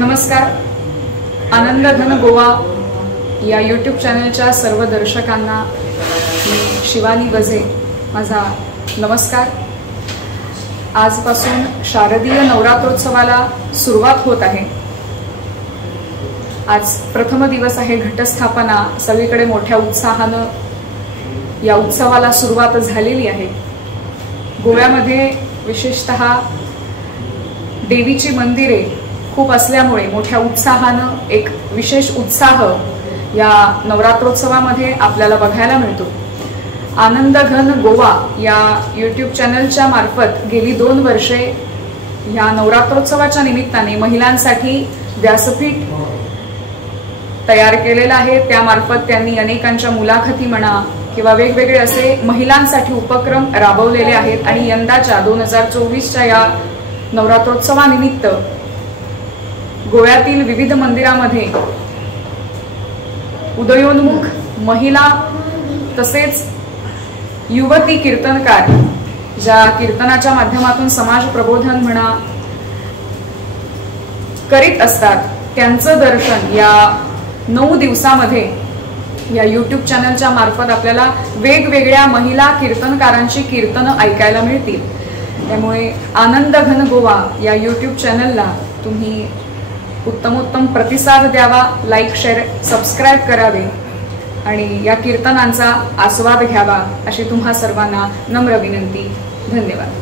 नमस्कार. आनंद घन गोवा या यूट्यूब चॅनलच्या सर्व दर्शकांना मी शिवानी वझे माझा नमस्कार. आजपासून शारदीय नवरात्रोत्सवाला सुरुवात होत आहे. आज प्रथम दिवस आहे घटस्थापना. सगळीकडे मोठ्या उत्साहानं या उत्सवाला सुरुवात झालेली आहे. गोव्यामध्ये विशेषतः देवीची मंदिरे खूप असल्यामुळे मोठ्या उत्साहानं एक विशेष उत्साह या नवरात्रोत्सवामध्ये आपल्याला बघायला मिळतो. आनंद घन गोवा या यूट्यूब चॅनलच्या मार्फत गेली 2 वर्षे या नवरात्रोत्सवाच्या निमित्ताने महिलांसाठी व्यासपीठ तयार केलेलं आहे. त्यामार्फत त्यांनी अनेकांच्या मुलाखती म्हणा किंवा वेगवेगळे असे महिलांसाठी उपक्रम राबवलेले आहेत. आणि यंदाच्या 2024च्या या नवरात्रोत्सवानिमित्त गोव्यातील विविध मंदिरामध्ये उदयोन्मुख महिला तसेच युवती कीर्तनकार ज्या कीर्तनाच्या माध्यमातून समाज प्रबोधन म्हणा करीत असतात, त्यांचं दर्शन या 9 दिवसामध्ये या यूट्यूब चॅनलच्या मार्फत आपल्याला वेगवेगळ्या महिला कीर्तनकारांची कीर्तनं ऐकायला मिळतील. त्यामुळे आनंद घन गोवा या यूट्यूब चॅनलला तुम्ही उत्तमोत्तम प्रतिसाद द्यावा, लाईक शेअर सबस्क्राईब करावे आणि या कीर्तनांचा आस्वाद घ्यावा अशी तुम्हा सर्वांना नम्र विनंती. धन्यवाद.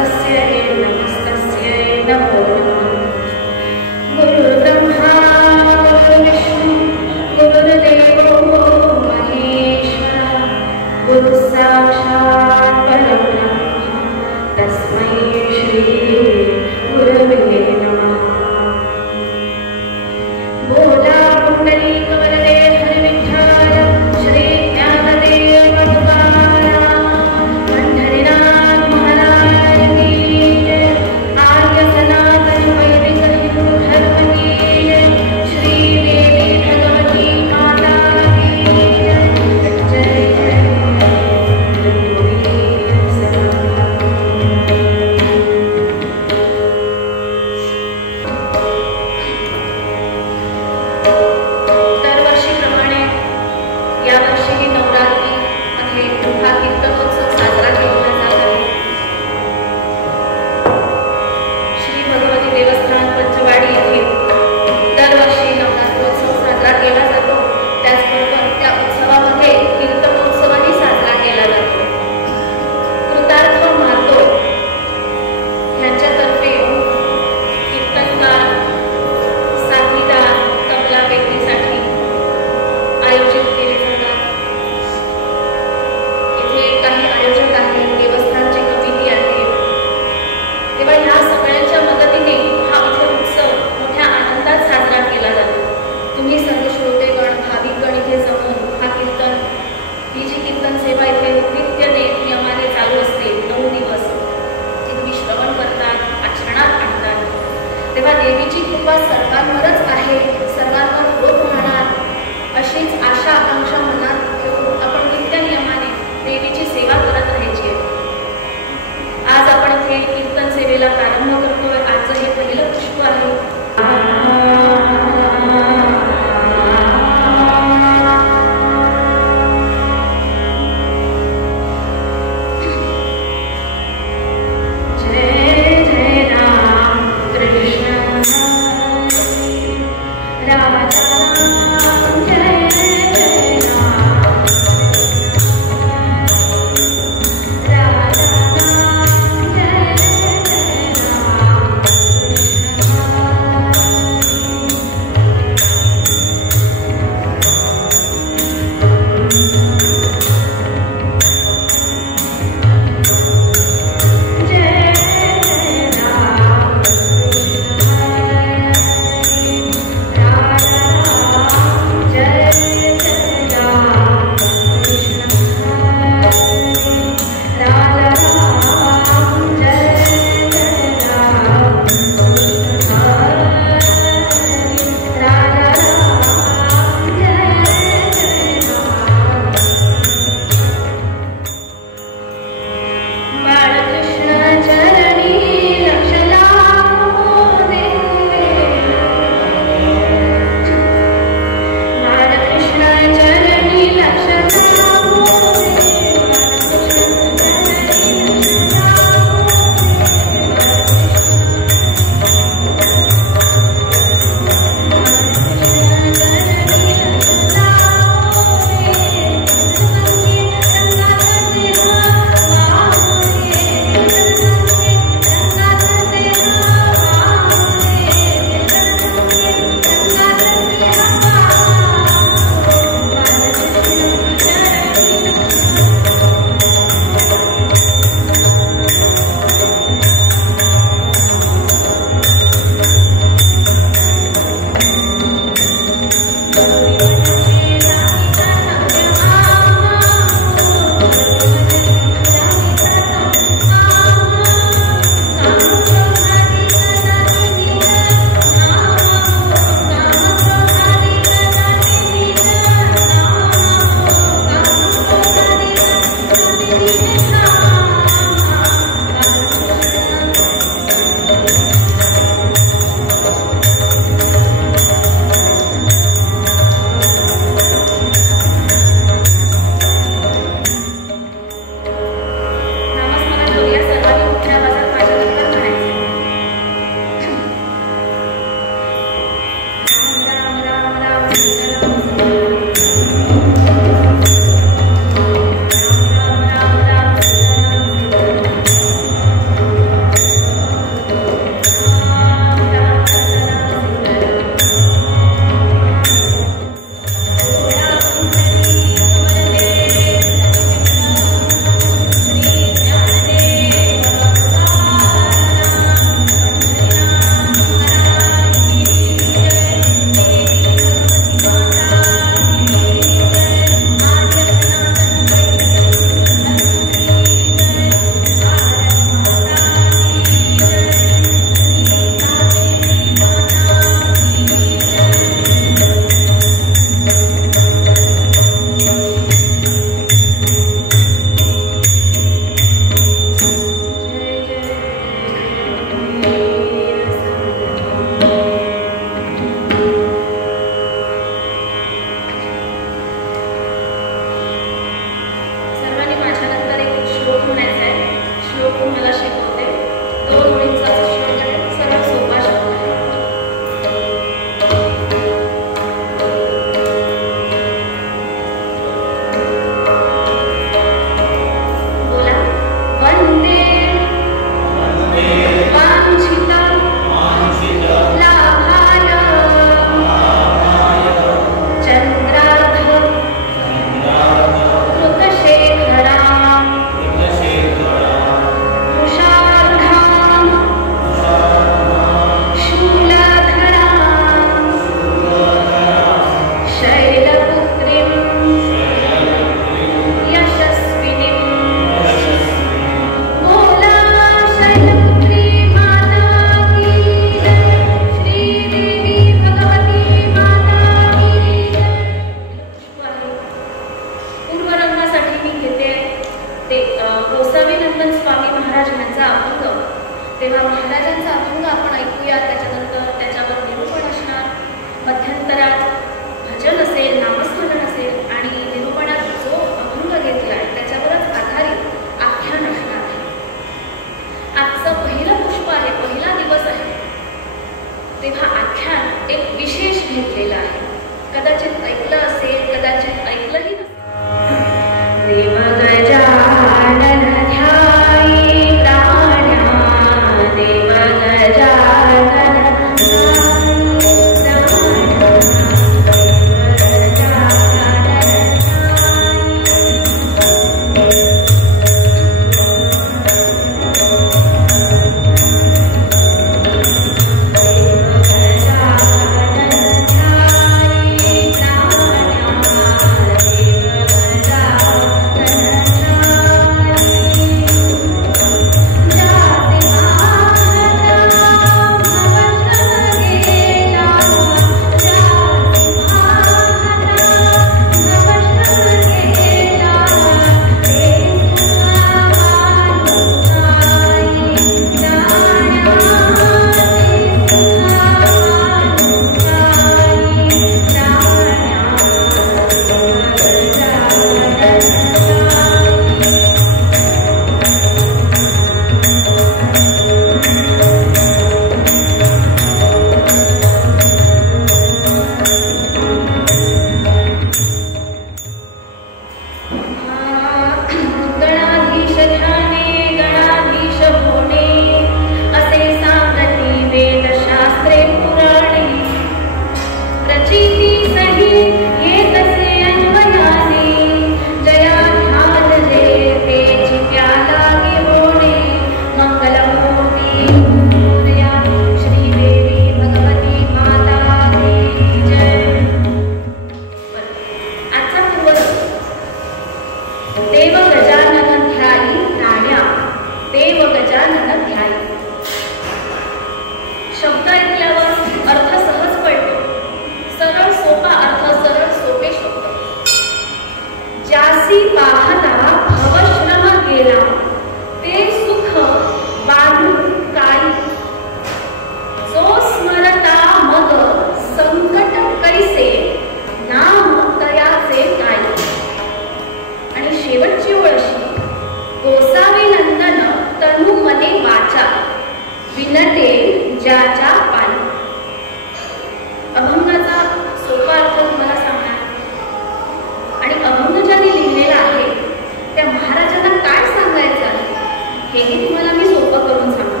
हेही तुम्हाला मी सोपं करून सांगतो.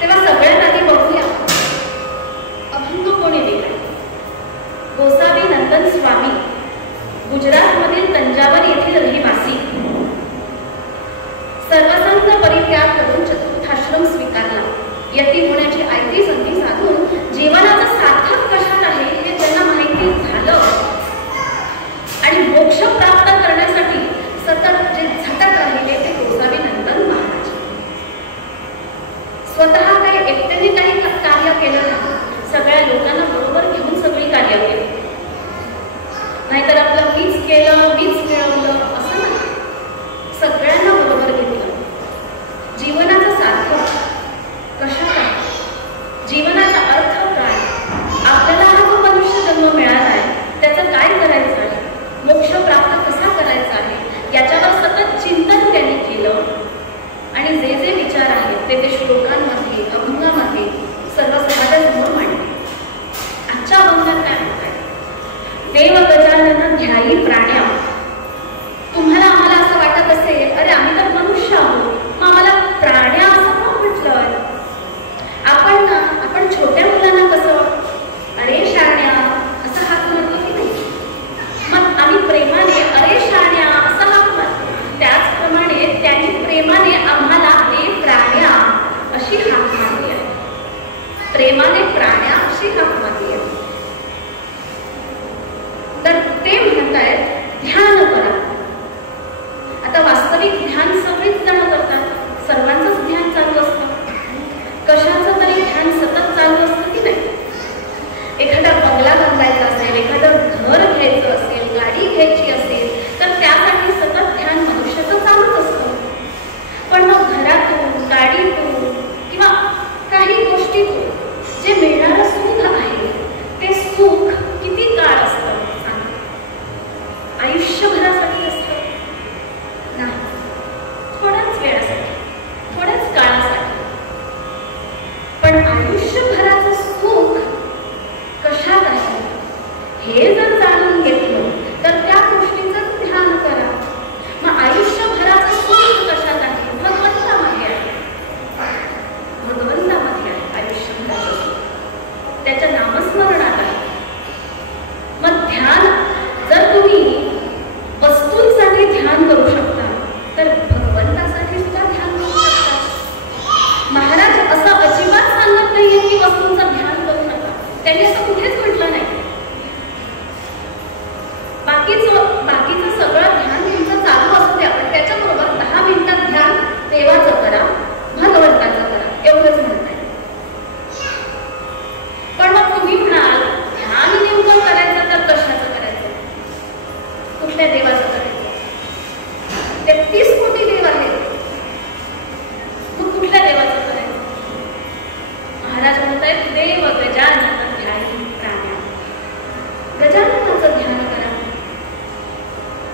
तेव्हा सगळ्यात आधी बघूया अभंग कोणी लिहिलाय. गोसावी नंदन स्वामी, गुजरातमधील तंजावर येथील रहिवासी. सर्वसंग परित्याग करून चतुर्थाश्रम स्वीकारला. यती होण्याची आयती संधी साधून जीवनाचं सार्थक कशात आहे हे त्यांना माहिती झालं आणि मोक्ष प्राप्त करण्यासाठी सतत जे झटत राहिले ते गोसावी नंदन महाराज. स्वतः काही एकट्याने काही कार्य केलं नाही, सगळ्या लोकांना बरोबर घेऊन सगळी कार्य केली. नाहीतर आपलं मीच केलं मीच मिळवलं असं नाही, सगळ्यांना बरोबर घेतलं. जीवनाचं सार्थक कशात आहे, जीवनाचा अर्थ काय, आपल्याला हा जो मनुष्य जन्म मिळाला आहे त्याचं काय करायचं आहे, मोक्ष प्राप्त कसा करायचा आहे याच्यावर सतत चिंतन त्यांनी केलं. आणि जे जे विचार आहेत ते श्लोकांमध्ये अभंगामध्ये सर्व समाजासमोर मांडले. आजच्या अभंगात काय म्हणतात, देव गजानन ध्यायी प्राण्या. तुम्हाला आम्हाला असं वाटत असेल अरे आम्ही तर मनुष्य आहोत, मग आम्हाला प्राण्या असं का म्हटलं. आपण छोट्या मुलांना कसं अरे शाण्या असं हाक मारतो की नाही, मग आम्ही प्रेमाने अरे शाण्या असं हाक मारतो. त्याचप्रमाणे त्यांनी प्रेमाने आम्हाला हे प्राण्या अशी हाक मारली आहे, प्रेमाने प्राण्या अशी हाक मारली आहे. तर ते म्हणतायत ध्यान करा. आता वास्तविक ध्यान सगळीच जण करतात, सर्वांचंच ध्यान चालू असतं. कशाचं तरी ध्यान सतत चालू असतं की नाही. एखादा बंगला बांधायचा असेल, एखादं घर घ्यायचं असेल, गाडी घ्यायची असेल तर त्यासाठी सतत ध्यान मनुष्याचं चालूच असतं. पण मग घरातून, गाडीतून किंवा काही गोष्टीतून जे मिळणारं सुख आहे ते सुख किती काळ असतं सांगा. आयुष्यभरासाठी असतं नाही, थोड्याच वेळासाठी, थोड्याच काळासाठी. पण आयुष्यभराचं सुख कशात आहे हे जर जाणून घेतलं तर त्या गोष्टीचं ध्यान करा. मग आयुष्यभराचं सुख कशात आहे, भगवंतामध्ये आहे, भगवंतामध्ये आहे आयुष्यभराचं सुख, त्याच्या नामस्मरणात आहे. मग ध्यान जर तुम्ही वस्तूंसाठी ध्यान करू शकता तर भगवंतासाठी सुद्धा ध्यान करू शकता. महाराज असं अजिबात सांगत नाहीये की वस्तूंचं ध्यान करू नका, त्यांनी असं कुठेच म्हटलं नाही. बाकीचं सगळं ध्यान तुमचं चालू असू द्या, पण त्याच्याबरोबर 10 मिनिटात ध्यान देवाचं करा, भगवंताचं करा, एवढंच म्हणत आहे. पण मग तुम्ही म्हणाल ध्यान नेमकं करायचं तर कशाचं करायचं, कुठल्या देवाचं करायचं. 33 कोटी देव आहेत, मग कुठल्या देवाचं करायचं. महाराज म्हणतायत देव गजानन ध्यायी प्राण्या. गजाननाचं ध्यान करा.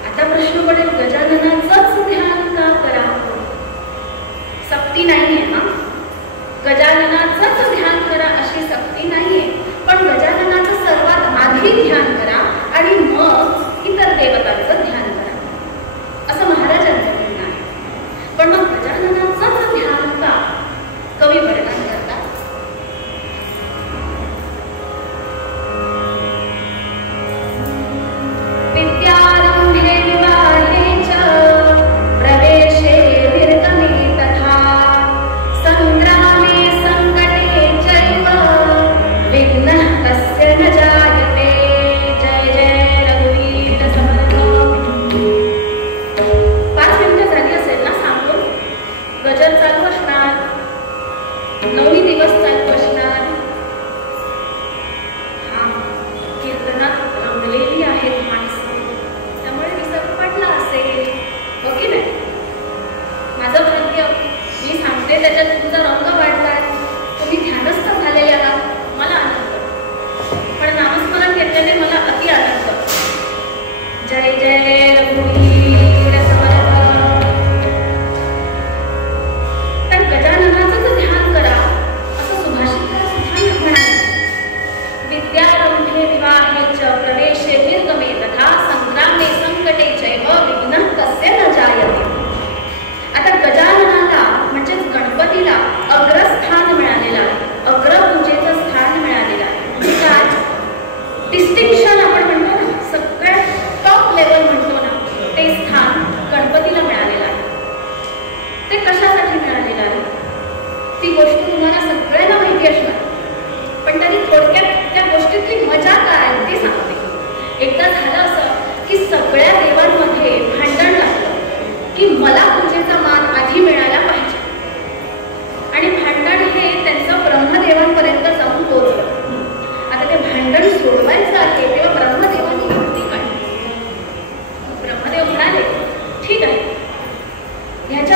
आता प्रश्न पडेल गजाननाचंच ध्यान का करावं. सक्ती नाहीये ना, गजाननाचंच ध्यान करा अशी सक्ती नाहीये. पण गजाननाचं सर्वात आधी ध्यान करा आणि मग इतर देवतांचं ध्यान करा असं महाराजांचं म्हणणं आहे. पण मग गजाननाचंच ध्यान का, कवी वर्णन करतात. विद्यारंभे विवाहे च प्रवेशे निर्गमे तथा संग्रामे संकटे चैव विघ्नः कस्य न जायते. जय जय रघुवीर समर्थ. 5 मिनिटं झाली असेल ना सांगून. गजर चालू असणार, 9 दिवस चालू असणार. हा कीर्तनात रंगलेली आहेत माणसं, त्यामुळे विसर पडला असेल, हो की नाही. माझं भाग्य, मी सांगते त्याच्यात तुमचा रंग वाढलाय, तुम्ही ध्यानस्थ झालेले आहात, मला आनंद. पण नामस्मरण घेतल्याने मला अति आनंद. जय जय रघुवीर समर्थ. तर गजाननाचंच ध्यान करा असं सुभाषित म्हणाले. विद्यारंभे विवाहे च प्रवेशे निर्गमे तथा संग्रामे संकटे चैव विघ्नः कस्य न जायते. आता गजानना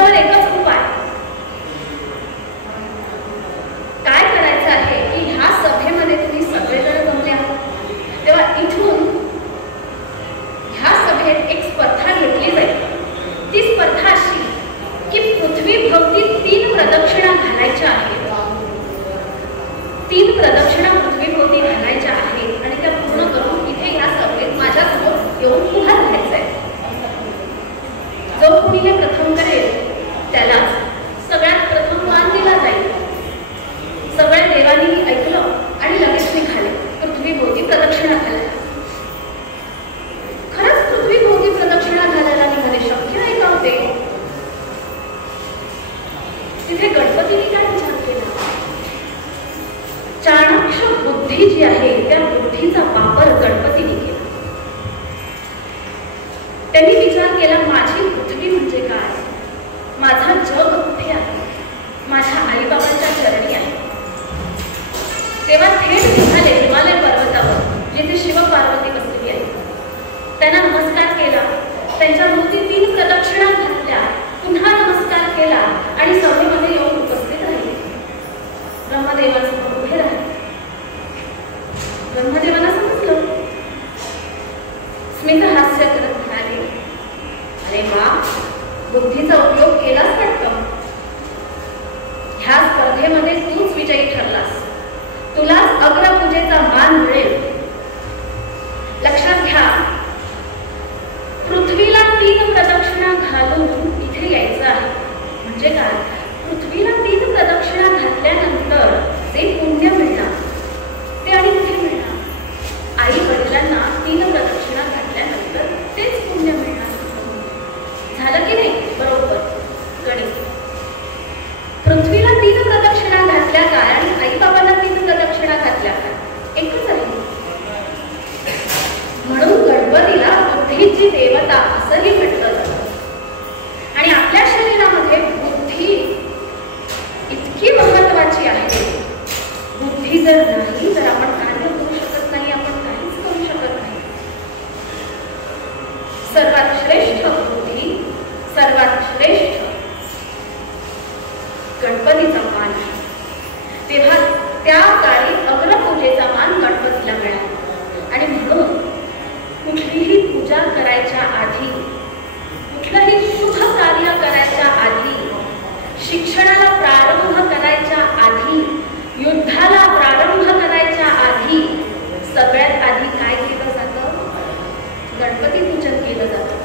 याच्यावर एकच उपाय. काय करायचं आहे की ह्या सभेमध्ये तुम्ही सगळेजण जमले आहात, तेव्हा इथून ह्या सभेत एक स्पर्धा घेतली जाईल. ती स्पर्धा अशी की पृथ्वीभोवती 3 प्रदक्षिणा घालायच्या आहेत. 3 प्रदक्षिणा पृथ्वीभोवती घालायच्या आहेत आणि त्या पूर्ण करून इथे या सभेत माझ्यासमोर येऊन उभा राहायचं आहे. जो कोणी हे प्रथम करेल त्याला सगळ्यात प्रथम मान दिला जाईल. सगळ्या देवांनी ऐकलं आणि लगेच निघाले पृथ्वीभोवती प्रदक्षिणा घालायला. खरंच पृथ्वीभोवती प्रदक्षिणा घालायला निघाले. शक्य आहे का होते? तिथे गणपतीने काय विचार केला? चाणक्ष बुद्धी जी आहे त्या बुद्धीचा वापर गणपतीने केला. त्यांनी विचार केला, माझी पृथ्वी म्हणजे काय, माझा जग कुठे आहे, माझ्या आईबाबांच्या चरणी आहे. तेव्हा थेट निघाले हिमालय पर्वतावर जिथे शिव पार्वती बसलेली आहे. त्यांना नमस्कार केला, त्यांच्या भोवती 3 प्रदक्षिणा घातल्या, पुन्हा नमस्कार केला आणि सभेमध्ये येऊन उपस्थित राहिले. ब्रह्मदेवांसमोर उभे राहिले. ब्रह्मदेवांना समजलं. स्मित हास्य करत म्हणाले, अरे वा, बुद्धीचा उपयोग केलाच वाटतं. ह्या स्पर्धेमध्ये तूच विजयी ठरलास. तुलाच अग्रपूजेचा मान मिळेल. लक्षात घ्या, पृथ्वीला 3 प्रदक्षिणा घालून इथे यायचं आहे. म्हणजे काय? पृथ्वीला 3 प्रदक्षिणा घातल्यानंतर जे पुण्य मिळणार ते आणि कुठे मिळणार? आई वडिलांना 3 प्रदक्षिणा घातल्यानंतर तेच पुण्य मिळणार. झालं की नाही? बरोबर गणित. पृथ्वीला 3 प्रदक्षिणा घातल्या काय आणि आई बाबांना 3 प्रदक्षिणा घातल्या काय? एकच आहे. म्हणून गणपतीला बुद्धीची देवता असंही म्हटलं जातं. आणि आपल्या शरीरामध्ये बुद्धी इतकी महत्वाची आहे. बुद्धी जर नाही तर आपण कार्य करू शकत नाही, आपण काहीच करू शकत नाही. सर्वात श्रेष्ठ बुद्धी, सर्वात श्रेष्ठ गणपतीचा मान आहे. तेव्हा त्या काळी अग्रपूजेचा मान गणपतीला मिळाला. आणि म्हणून कुठलीही पूजा करायच्या आधी, कुठलंही शुभ कार्य करायच्या आधी, शिक्षणाला प्रारंभ करायच्या आधी, युद्धाला प्रारंभ करायच्या आधी सगळ्यात आधी काय केलं जातं? गणपती पूजन केलं जातं.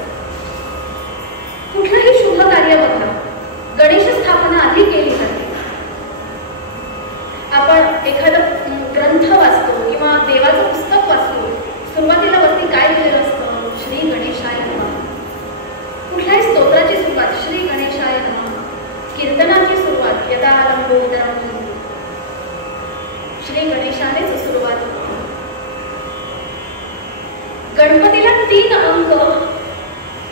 कुठलंही शुभ कार्य बघा, गणेश स्थापना आधी केली जाते. आपण एखादा ग्रंथ वाचतो किंवा देवाचं पुस्तक वाचतो, सुरुवातीला वरती काय लिहिलेलं असतं? श्री गणेशाय नमः. कुठल्याही स्तोत्राची सुरुवात श्री गणेशाय नमः. कीर्तनाची सुरुवात यदा आरंभोदरं श्री गणेशानेच सुरुवात होते. गणपतीला 3 अंक,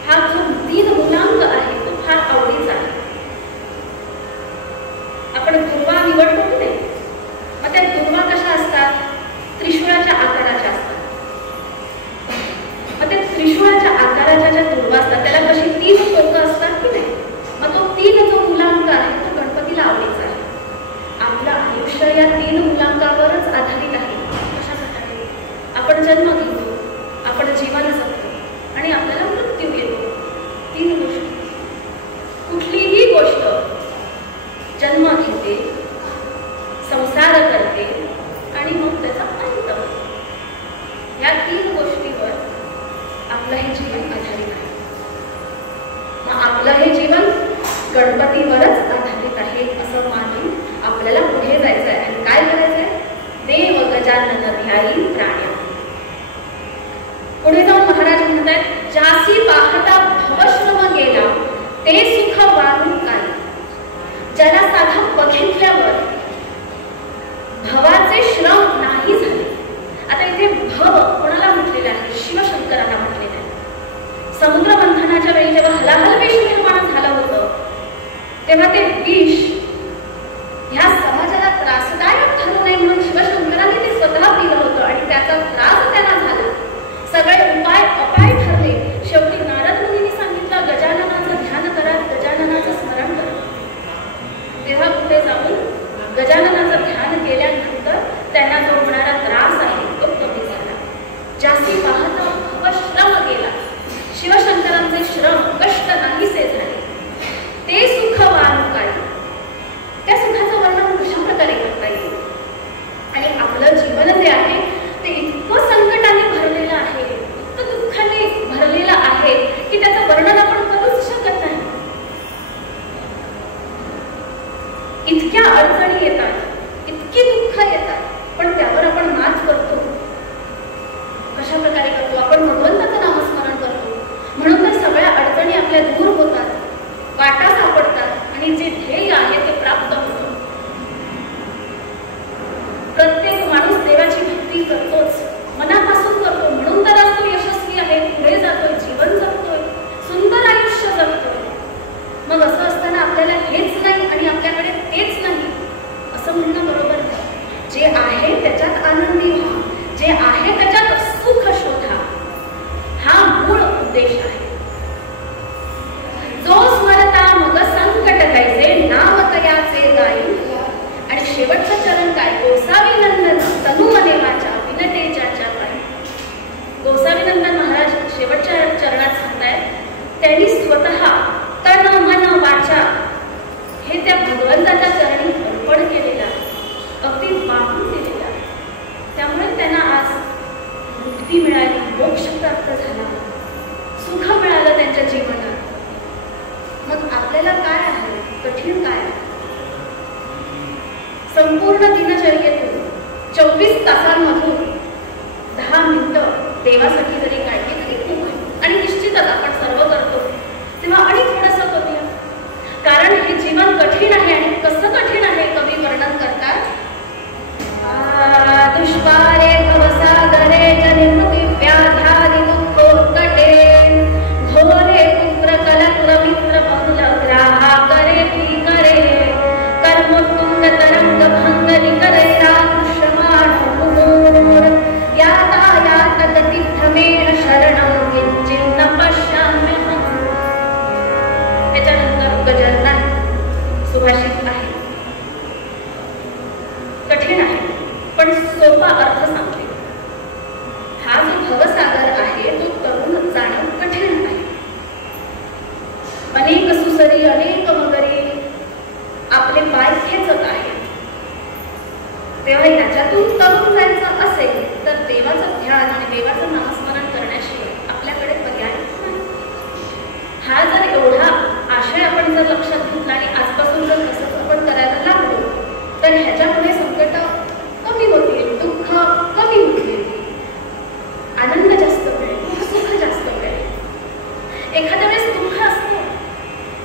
हा जो 3 मूलांक आहे तो फार आवडीचा आहे. आपण दुर्वा निवडतो की नाही? मग त्या दुर्वा कशा असतात? त्रिशूळाच्या आकाराच्या असतात. मग त्या त्रिशूळाच्या आकाराच्या ज्या दुर्वा असतात त्याला कशी 3 टोकं असतात की नाही? मग तो 3 जो मूलांक आहे तो गणपतीला आवडीचा आहे. आपलं आयुष्य या 3 मूलांकावरच आधारित आहे. कशा प्रकारे? आपण जन्म घेतो, आपण जीवन जगतो आणि आपल्याला मृत्यू येतो. 3 गोष्टी. कुठलीही गोष्ट जन्म घेते, संसार करते आणि मग त्याचा अंत. या 3 गोष्टीवर आपलं हे जीवन आधारित आहे. मग आपलं हे जीवन गणपतीवरच आधारित आहे असं मानून आपल्याला पुढे जायचं आहे. आणि काय करायचंय? देव गजानन ध्यायी प्राण्या. पुढे जाऊन महाराज म्हणतात, जासी पाहता भवश्रम गेला ते सुख वाढून काय. ज्याला साधं बघितल्यावर भवाचे श्रम नाही झाले. आता इथे भव कोणाला म्हटलेलं आहे? शिवशंकरांना म्हटलेलं आहे. समुद्र मंथनाच्या वेळी जेव्हा हलाहल विष निर्माण झालं होतं तेव्हा ते विष ह्या समाजाला त्रासदायक ठरू नये म्हणून शिवशंकरांनी ते स्वतः पिलं होतं आणि त्याचा त्रास त्यांना झाला. सगळे उपाय अपाय ठरले. शेवटी नारद मुनींनी सांगितलं, गजाननाचं ध्यान करा, गजाननाचं स्मरण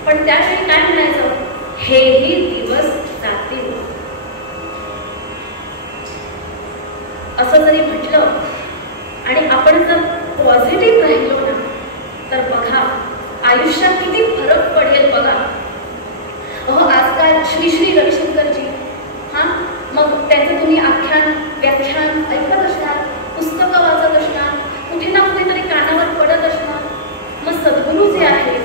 पण त्यावेळी काय म्हणायचं, हेही दिवस जातील असं जरी म्हटलं आणि आपण जर पॉझिटिव्ह राहिलो ना, तर बघा आयुष्यात किती फरक पडेल बघा. आजकाल श्री श्री रविशंकरजी, मग त्यांचं तुम्ही आख्यान व्याख्यान ऐकत असणार, पुस्तकं वाचत असणार, कुठे ना कुठेतरी कानावर पडत असणार. मग सद्गुरू जे आहेत,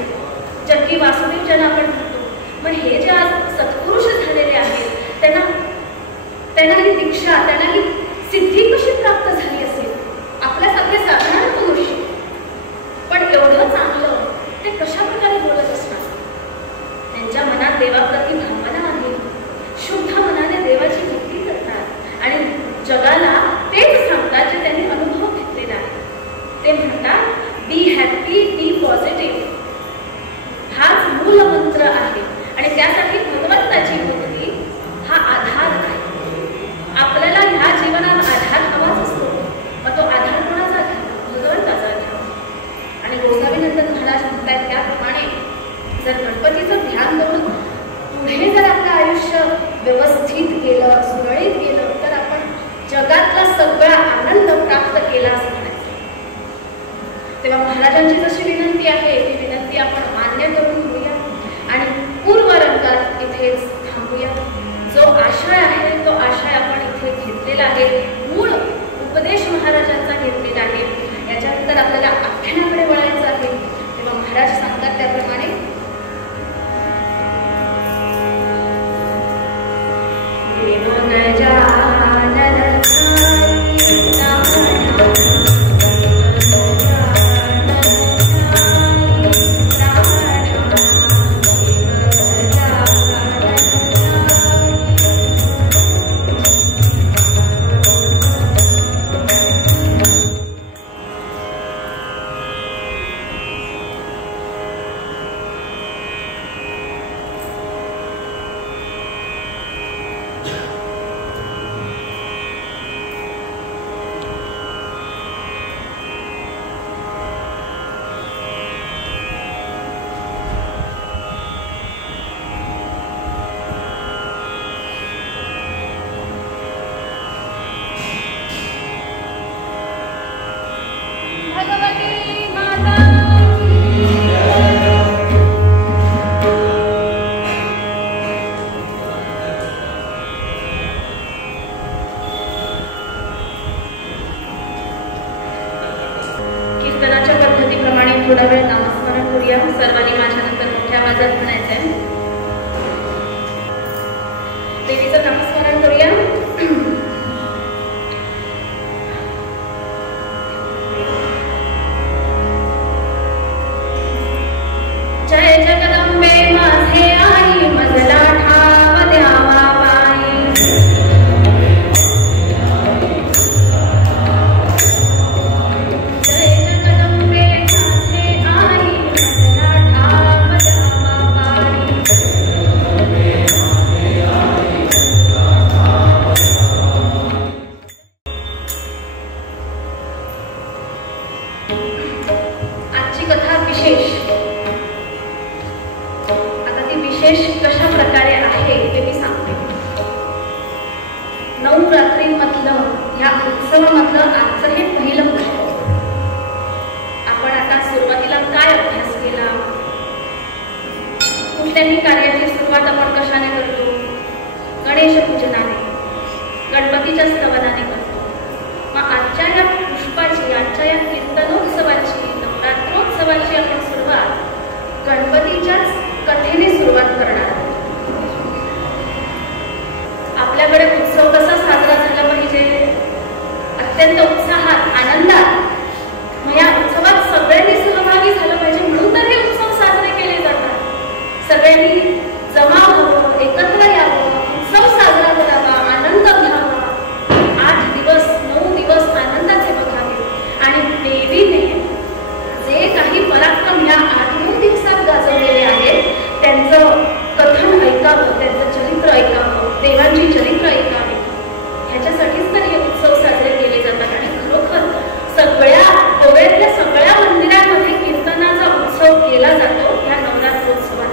जग्गी वासुदेव ज्यांना आपण म्हणतो, मग हे जे आज सत्पुरुष झालेले आहेत त्यांना ही दीक्षा, त्यांना ही सिद्धी कशी प्राप्त झाली असेल. आपल्यासारखे साधारण पुरुष पण एवढं चांगलं ते कशा प्रकारे बोलत असणार. त्यांच्या मनात देवाप्रती भावना आहे, शुद्ध मनाने देवाची भक्ती करतात आणि जगाला तेच सांगतात जे त्यांनी अनुभव घेतलेला आहे. ते म्हणतात बी हॅपी, बी पॉझिटिव्ह, हाच मूल मंत्र आहे. आणि त्यासाठी भगवंताची भक्ती हा आधार आहे. आपल्याला ह्या जीवनात आधार हवाच असतो, मग तो आधार कोणाचा घ्यावा, भगवंताचा घ्यावा. आणि गोसावीनंदन महाराज म्हणतात त्याप्रमाणे जर गणपतीचं ध्यान करून पुढे जर आपलं आयुष्य व्यवस्थित गेलं, सुरळीत गेलं, तर आपण जगातला सगळा आनंद प्राप्त केला असं म्हणायचं. तेव्हा महाराजांची जशी विनंती आहे ती विनंती आपण मान्य करून घेऊया आणि पूर्व रंगात इथेच थांबूया. जो आशय आहे तो आशय आपण इथे घेतलेला आहे, मूळ उपदेश महाराजांचा घेतलेला आहे. याच्यानंतर आपल्याला आख्यानाकडे वळायचं आहे. तेव्हा महाराज सांगतात त्याप्रमाणे थोडा वेळ नामस्मरण करूया. सर्वांनी माझ्यानंतर मोठ्या आवाजात म्हणायचंय. देवीचं नामस्मरण करूया. जय जगदंबे माझे आई, मजला ठाव द्यावा बाई. जय जगदंबे माझे आई, मजला ठाव द्यावा बाई. आजची कथा विशेष. कशा प्रकारे आहे ते मी सांगते. नवरात्रीमधलं या उत्सवामधलं आजचं हे पहिलं पुष्प. आपण आता सुरुवातीला काय अभ्यास केला, कुठल्याही कार्याची सुरुवात आपण कशाने करतो? गणेश पूजनाने, गणपतीच्या स्तवनाने करतो. मग आजच्या या पुष्पाची, आजच्या या कीर्तनोत्सवाची, नवरात्रोत्सवाची आपण सुरुवात गणपतीच्याच कथेने सुरुवात करणार. आपल्याकडे उत्सव कसा साजरा झाला पाहिजे? अत्यंत उत्साहात, आनंदात. मग या उत्सवात सगळ्यांनी सहभागी झालं पाहिजे, म्हणून तर हे उत्सव साजरे केले जातात. सगळ्यांनी जमा व्हावं, एकत्र यावं, उत्सव साजरा करावा, आनंद घ्यावा. 8 दिवस 9 दिवस आनंदाचे बघावे. आणि देवीने जे काही पराक्रम या 8-9 दिवसात गाजवलेले आहेत त्यांचं कथन ऐकावं, त्यांचं चरित्र ऐकावं, देवांची चरित्र ऐकावी. ह्याच्यासाठीच तर हे उत्सव साजरे केले जातात. आणि खरोखर सगळ्या गोव्यातल्या सगळ्या मंदिरांमध्ये कीर्तनाचा उत्सव केला जातो ह्या नवरात्रोत्सवात.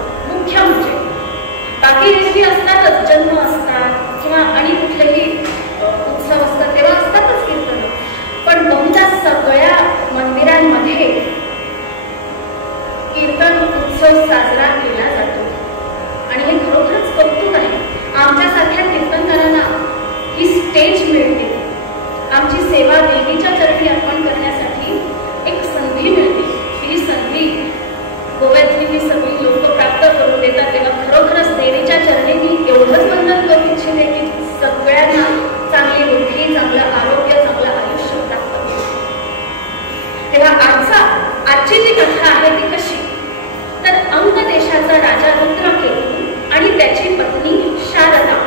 साजरा केला जातो. आणि हे खरोखरच कौतुक आहे. आमच्यासारख्या कीर्तनकारांना ही स्टेज मिळते. आमची सेवा देवीच्या चरणी अर्पण करण्यासाठी एक संधी मिळते. ही संधी गोव्यातली ही सगळी लोक प्राप्त करून देतात. तेव्हा खरोखरच देवीच्या चरणी मी एवढंच वंदन करू इच्छिते की सगळ्यांना चांगली बुद्धी, चांगलं आरोग्य, चांगलं आयुष्य प्राप्त होईल. तेव्हा आजची जी कथा आहे ती कशी, तर अंग देशाचा राजा रुद्रकेतू आणि त्याची पत्नी शारदा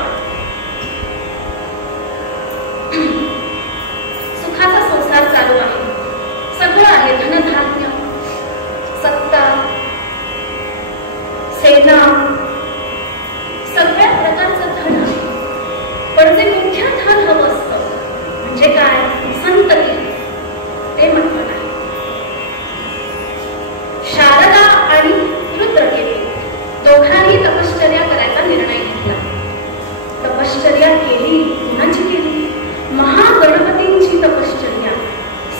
सुखाचा संसार चालू आहे. सगळं आहे, धनधान्य, सत्ता, सेना, सगळ्या प्रकारचं धन आहे. पण जे मुख्य धन हवं असतं म्हणजे काय, संतती, ते म्हटलं नाही. शारदा आणि रुद्रकेतू दोघांनी तपश्चर्या करायचा निर्णय घेतला. तपश्चर्या केली. कोणाची केली? महागणपतींची तपश्चर्या.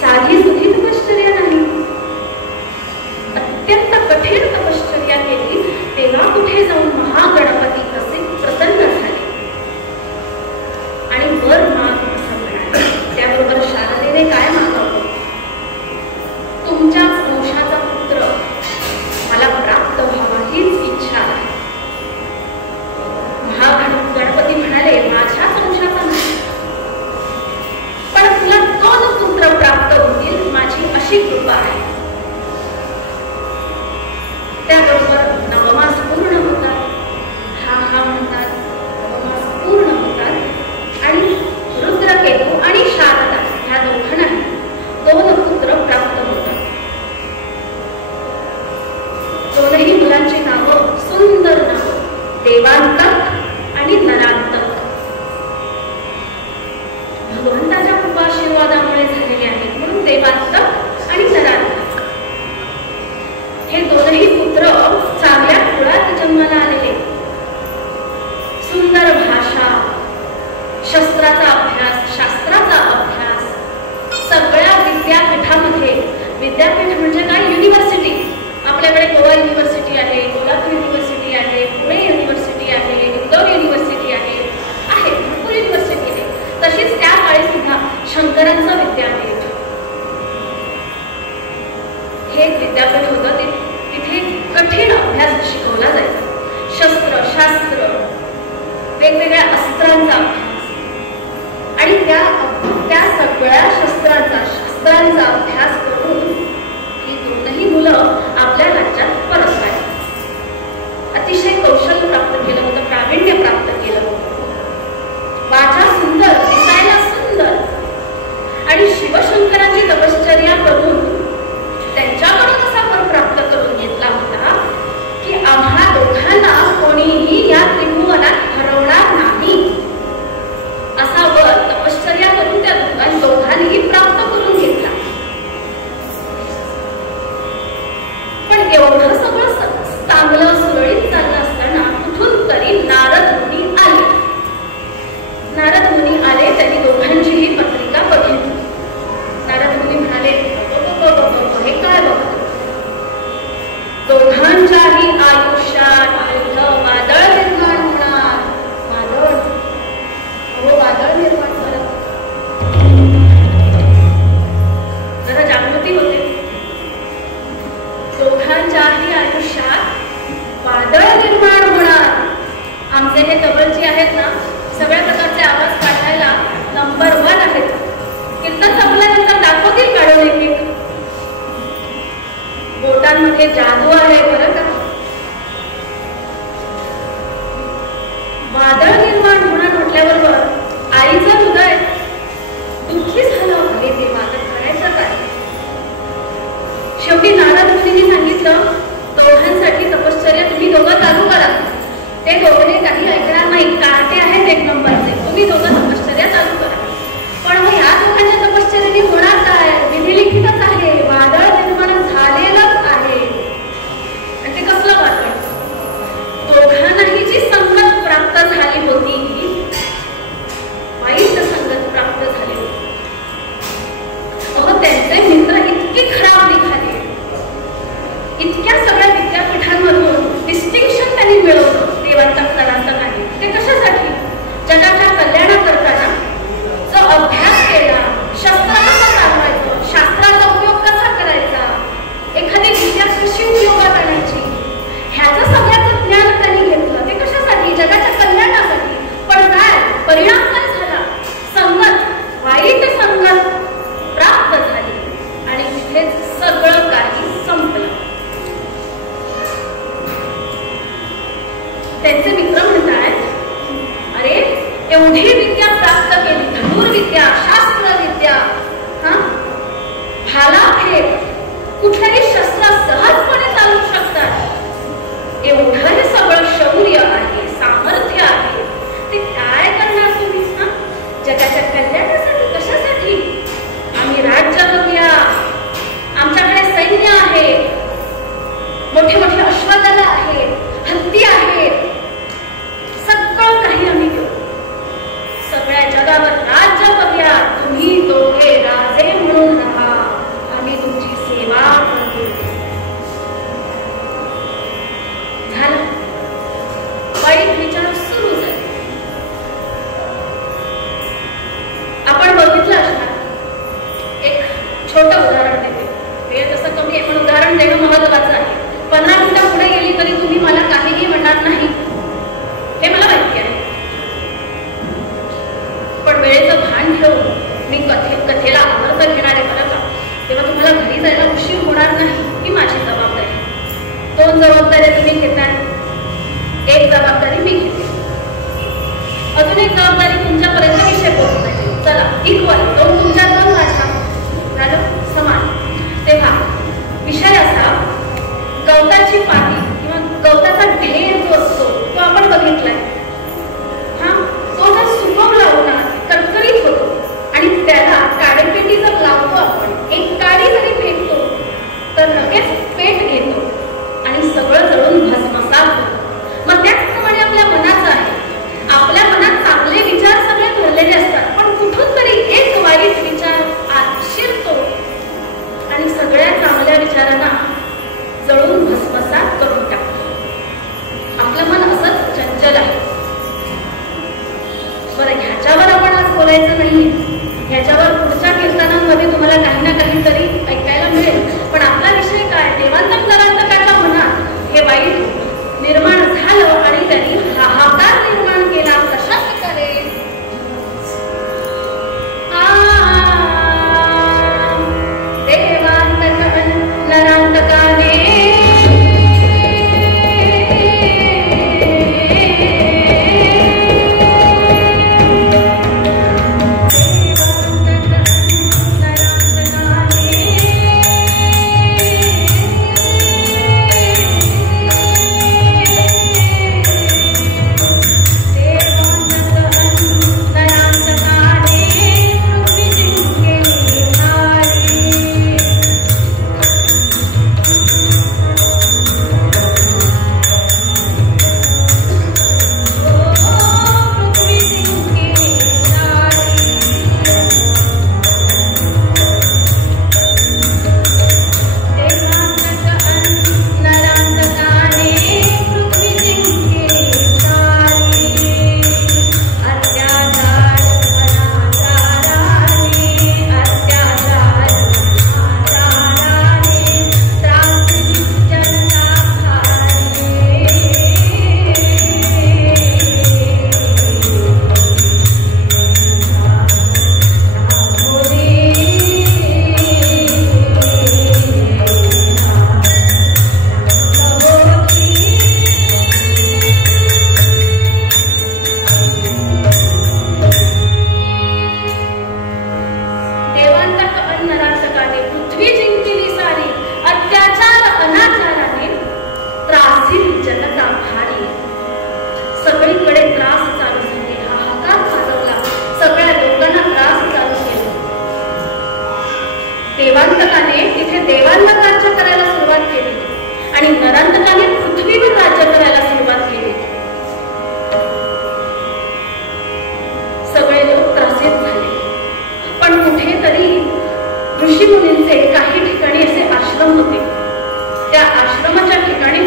साधी सुधी तपश्चर्या नाही, अत्यंत कठीण तपश्चर्या केली. तेव्हा कुठे जाऊन महागणपती कसे प्रसन्न झाले आणि वर माग असं म्हणाले. त्याबरोबर शारदेने काय मागवलं? तुमच्याच वंशाचा पुत्र मला प्राप्त व्हावा हीच इच्छा आहे. महागणपती म्हणाले, माझ्याच वंशाचा नाही, पण तुला 2 पुत्र प्राप्त होतील, माझी अशी कृपा आहे. त्याबरोबर नवमास पूर्ण होतात. हा म्हणतात, नवमास पूर्ण होतात आणि रुद्रकेतू आणि शारदा ह्या दोघांनाही 2 पुत्र प्राप्त होतात. दोनही मुलांची नावं सुंदर नावं, देवांतक आणि नरांतक. भगवंताच्या कृपा आशीर्वादामुळे झालेले आहेत म्हणून देवांतक आणि नरांतक. हे दोनही पुत्र चांगल्या कुळात जन्माला आलेले. सुंदर भाषा, शस्त्राचा अभ्यास, शास्त्राचा अभ्यास, सगळ्या विद्यापीठामध्ये, विद्यापीठ म्हणजे काय, युनिव्हर्सिटी. आपल्याकडे गोवा युनिव्हर्सिटी आहे, कोल्हापूर युनिव्हर्सिटी आहे, पुणे युनिव्हर्सिटी आहे, इंदौर युनिव्हर्सिटी आहे, भरपूर युनिव्हर्सिटी आहे. तशीच त्या काळी सुद्धा शंकरांचं विद्यापीठ हे विद्यापीठ होतं. तिथे कठीण अभ्यास शिकवला जायचा. शस्त्र, शास्त्र, वेगवेगळ्या अस्त्रांचा अभ्यास आणि त्या सगळ्या शस्त्रांचा अभ्यास करून ही दोनही मुलं आपल्या राज्यात परतली. अतिशय कौशल्य प्राप्त केलं होतं, प्रावीण्य प्राप्त केलं होतं. वाचा सुंदर, दिसायला सुंदर आणि शिवशंकरांची तपश्चर्या करून त्यांच्याकडून असा वर प्राप्त करून घेतला होता की आम्हा दोघांना कोणीही या त्रिभुवनात हरवणार नाही. असा वर तपश्चर्या करून त्या दोघांनीही प्राप्त करून घेतला. पण एवढं सगळं चांगलं सुरळीत चाललं असताना कुठून तरी नारद मुनी आले. त्यांनी दोघांचीही पत्रिका बघितली. नारद मुनी म्हणाले, हे काय बघतो? दोघांच्याही आयुष्यात वादळ निर्माण होणार. वादळ निर्माण झालं. जरा जागृती होते. दोघांच्याही आयुष्यात वादळ निर्माण होणार. आमचे हे तबलजी आहेत ना, सगळ्या प्रकारचे आवाज काढायला नंबर 1 आहेत. कीर्तन संपल्यानंतर दाखवतील काढून एक बोटांमध्ये जादू आहे बरं का. वादळ निर्माण होणार म्हटल्याबरोबर आईचं हृदय दुःखी झालं. अरे देवा, करायचं काय? शेवटी नारद मुनींनी सांगितलं, दोघांसाठी तपश्चर्या तुम्ही दोघं चालू करा. ते दोघे काही ऐकणार नाही, काटे आहेत 1 नंबरचे. तुम्ही दोघं तपश्चर्या चालू करा. पण मग या दोघांच्या तपश्चर्याने होणार काय? विधिलिखितच आहे, वादळ निर्माण झालेलंच आहे. आणि ते कसलं वादळ? दोघांनाही जी संगत प्राप्त झाली होती, वाईट संगत प्राप्त झाली होती. त्यांचे मित्र इतके खराब निघाले, इतक्या सगळ्या विद्यापीठांमधून डिस्टिंक्शन त्यांनी मिळवलं देवांतक नरांतकाने. ते कशासाठी? जगाच्या कल्याणाकरता ना, जो अभ्यास केला, शस्त्र कसं चालवायचं, शास्त्राचा उपयोग कसा करायचा, एखादी विद्या कशी उपयोगात आणायची, ह्याचं सगळ्याचं ज्ञान त्यांनी घेतलं. ते कशासाठी? जगाच्या कल्याणासाठी. पण काय परिणाम काय झाला? संगत, वाईट संगत प्राप्त झाली आणि तिथेच सगळं काही संपलं. त्यांचे मित्र म्हणतात, अरे एवढी विद्या प्राप्त केली, धनुर्विद्या, शास्त्रविद्या, भालाफेक, कुठल्याही शस्त्र सहजपणे चालू शकतात, एवढं हे सगळं शौर्य आहे, सामर्थ्य आहे, ते काय करणार तुम्ही? जगाच्या कल्याणासाठी. कशासाठी? आम्ही राज्य करूया, आमच्याकडे सैन्य आहे, मोठे मोठे अश्वदल आहेत, हत्ती आहेत, सगळं काही आम्ही घेऊ, सगळ्या जगावर राज्य करूया, तुम्ही दोघे राजे म्हणून राहा, आम्ही तुमची सेवा करू. झालं, वाईट विचार सुरू झाले. आपण बघितलं असणार, एक छोटं उदाहरण देते. वेळ तसं कमी आहे पण उदाहरण देणं महत्वाचं आहे. 15 मिनिटं पुढे गेली तरी तुम्ही मला काहीही म्हणणार नाही, हे मला माहिती आहे. पण वेळेचं भान ठेवून मी कथेला आवर्त घेणार आहे बरं का. तेव्हा तुम्हाला घरी जायला उशीर होणार नाही, ही माझी जबाबदारी. 2 जबाबदाऱ्या तुम्ही घेताय, 1 जबाबदारी मी घेते, अजून 1 जबाबदारी तुमच्यापर्यंत विषय पोहोचवायचे. चला, इक्वल, 2 तुमच्या 2 माझ्या, झालं समान. तेव्हा विषय असा, गवताची पाती किंवा गवताचा ढेर जो असतो तो आपण बघितलाय. तो जर सुकवला होता, कटकरीत होतो आणि त्याला काडेपेटी जर लावतो आपण, एक काडी जरी फेकतो तर लगेच पेट घेतो आणि सगळं जळून भस्मसात होतं. मग त्याचप्रमाणे आपल्या मनाचं आहे. आपल्या मनात चांगले विचार सगळे भरलेले असतात, पण कुठून तरी एक वाईट विचार आत शिरतो आणि सगळ्या चांगल्या विचारांना जळून भस्मसात करून टाकतो. आपलं मन असंच चंचल आहे. बरं, ह्याच्यावर आपण आज बोलायचं नाहीये. ह्याच्यावर पुढच्या कीर्तनांमध्ये तुम्हाला काही ना काहीतरी ऐकायला मिळेल. पण आपला विषय काय? देवांतक नरांतकाच्या मनात हे वाईट निर्माण झालं आणि त्यांनी हाहाकार निर्माण केला. कशा प्रकारे? देवांतक नरांतकाने देवांतकाने तिथे देवांना राज्य करायला सुरुवात केली आणि नरांतकाने पृथ्वीवर राज्य करायला सुरुवात केली. सगळे लोक त्रासित झाले. पण कुठेतरी ऋषी मुनींचे काही ठिकाणी असे आश्रम होते. त्या आश्रमाच्या ठिकाणी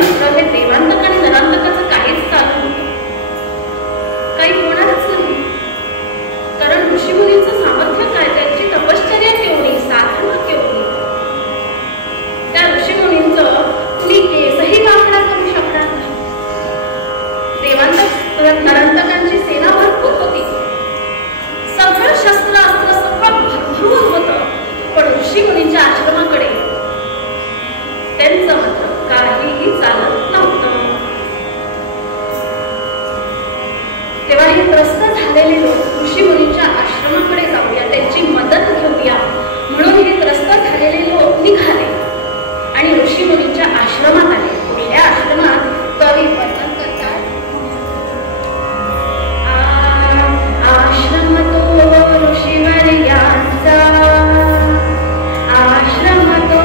काही चालत नव्हतं. तेव्हा हे त्रस्त झालेले लोक ऋषीमुनींच्या आश्रमाकडे जाऊया, त्यांची मदत घेऊया म्हणून हे त्रस्त झालेले लोक निघाले आणि ऋषीमुनींच्या आश्रमात आले. कुठल्या आश्रमात? कवी वर्णन करतात. आश्रम तो ऋषीवर्यांचा, आश्रम तो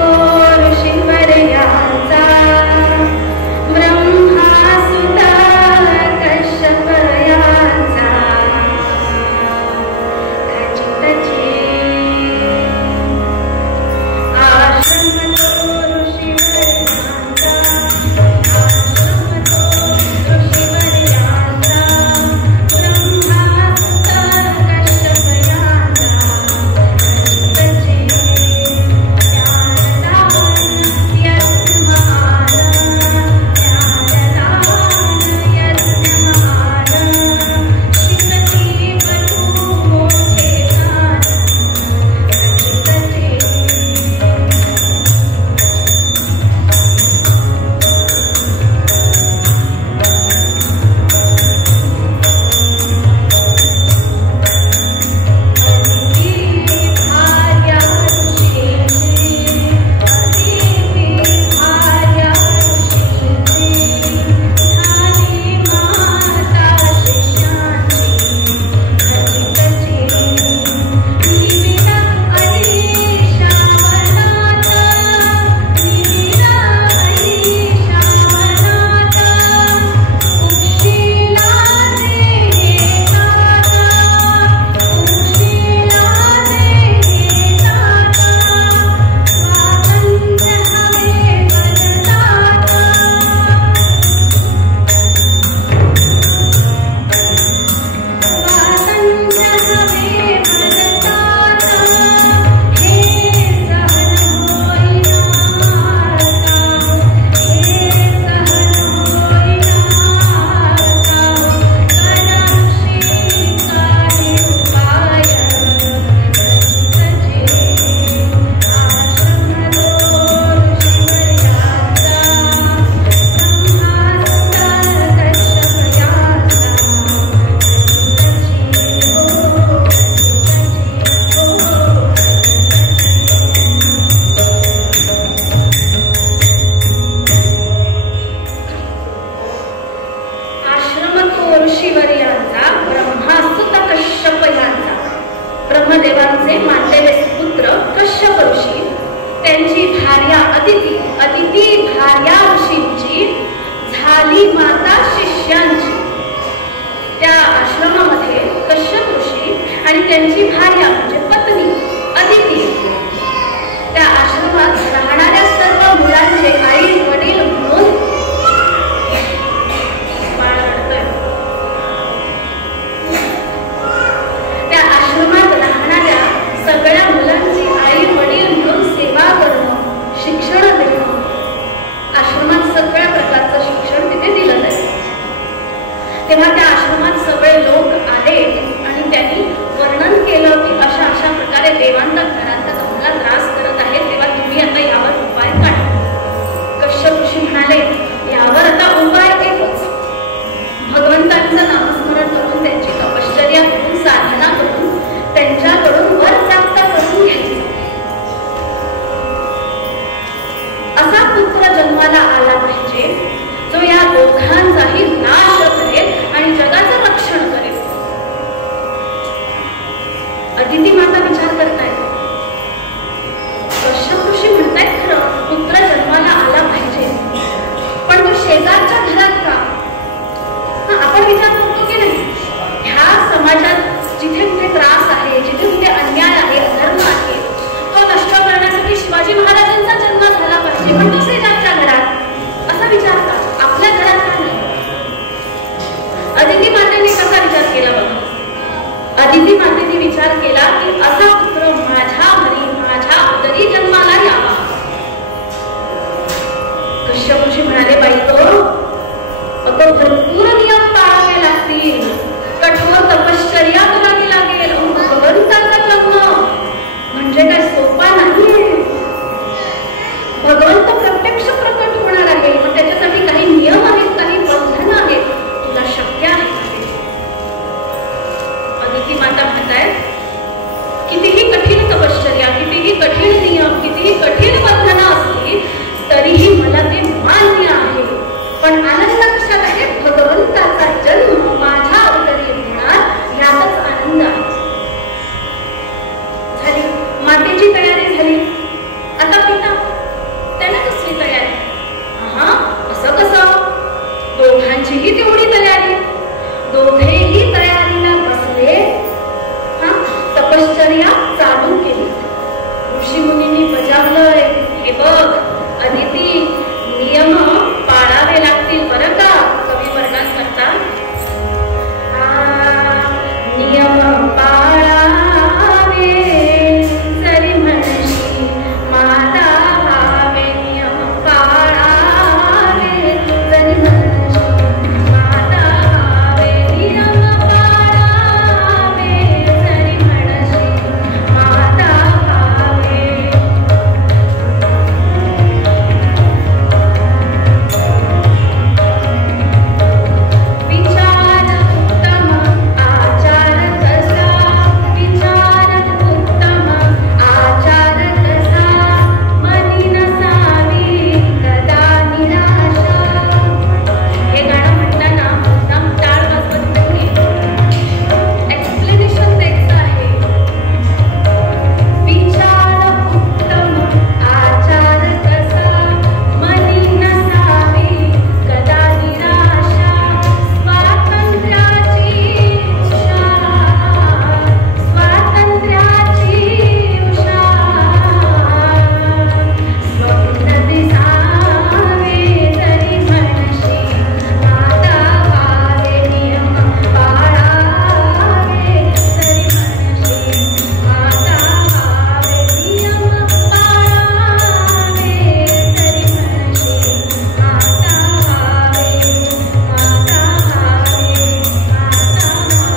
ऋषीवर्यांचा, ब्रह्मा सुता कश्यप यांचा, खचितचे आश्रम तो ऋषीवर्यांचा, आश्रम तो ऋषीवर्यांचा, ब्रह्मा सुता कश्यप यांचा, खचितचे ब्रह्मदेवांचे मानलेले पुत्र कश्यप ऋषी, त्यांची भार्या अदिती, अदिती भार्या ऋषींची झाली माता शिष्यांची. त्या आश्रमामध्ये कश्यप ऋषी आणि त्यांची भार्या म्हणजे पत्नी अदिती, त्या आश्रमात राहणाऱ्या सर्व मुलांचे आई वडील म्हणून सगळ्या मुलांची आई वडील म्हणून सेवा करणं, शिक्षण देणं, आश्रमात सगळ्या प्रकारचं शिक्षण तिथे दिलं जाईल. तेव्हा त्या आश्रमात सगळे लोक आले आणि त्यांनी वर्णन केलं की अशा अशा प्रकारे देवांना घरांचा तुम्हाला त्रास करत आहे, तेव्हा तुम्ही आता यावर उपाय काढा. कश्यप ऋषी म्हणाले यावर आता उपाय एकच, भगवंतांचं नामस्मरण करून त्यांची तपश्चर्या करून साधना करून त्यांच्याकडून वर प्राप्त करून घ्यायचं. असा पुत्र जन्माला आला पाहिजे जो या दोघांचाही नाश करेल आणि जगाचं रक्षण करेल. अदिती माता विचार करतायत, कश्यप ऋषी म्हणतायत खरं पुत्र जन्माला आला पाहिजे, पण तो शेजारच्या घरात का? आपण विचार करतो की नाही, ह्या समाजात जिथे कुठे त्रास आहे, जिथे कुठे अन्याय आहे, अधर्म आहे, तो नष्ट करण्यासाठी शिवाजी महाराजांचा जन्म झाला पाहिजे, पण तो शेजारच्या घरात असा विचार का? आपल्या घरात का नाही? अदिती मातेने कसा विचार केला बघा. अदिती मातेने विचार केला की असा पुत्र माझ्या घरी माझ्या उदरी जन्माला यावा. कश्यप ऋषी म्हणाले बाई तो भरपूर नियम पाळावे लागतील, कठोर तपश्चर्या करावी लागेल. भगवंताचा जन्म म्हणजे काय सोपा नाही. भगवंत प्रत्यक्ष प्रकट होणार आहे, मग त्याच्या पण आनंद कशात आहे? भगवंताचा जन्म माझ्या उदरी होणार यातच आनंद आहे. झाली मातेची तयारी झाली. आता पिता त्याला कसली तयारी? हा असं कसं? दोघांचीही तेवढी तयारी. दोघेही तयारीला बसले. हा तपश्चर्या चालू केली. ऋषी मुनींनी बजावलंय, हे बघ अदिती, नियम पाळावे लागतील बरं का. कवी वर्णन करतात, नियम पाळावे जरी म्हणशी माता भावे. नियम पाळावे जरी म्हणशी माता भावे. नियम पाळावे जरी म्हणशी माता भावे. विचार उत्तम आचार कसा. विचार उत्तम आचार कसा. मनी नसावी कदा निराशा. हे गाणं म्हणताना मुद्दाम टाळ वाजवत नाही, एक्सप्लेनेशन द्यायचं आहे. विचार उत्तम आचार कसा. मनी नसावी कदा निराशा. स्वातंत्र्याची उषा, स्वातंत्र्याची उषा. स्वप्न दिसावे जरी म्हणशी माता भावे. नियम पाळावे जरी म्हणशी माता भावे. नियम पाळावे जरी म्हणशी माता भावे. माता भावे. माता भावे.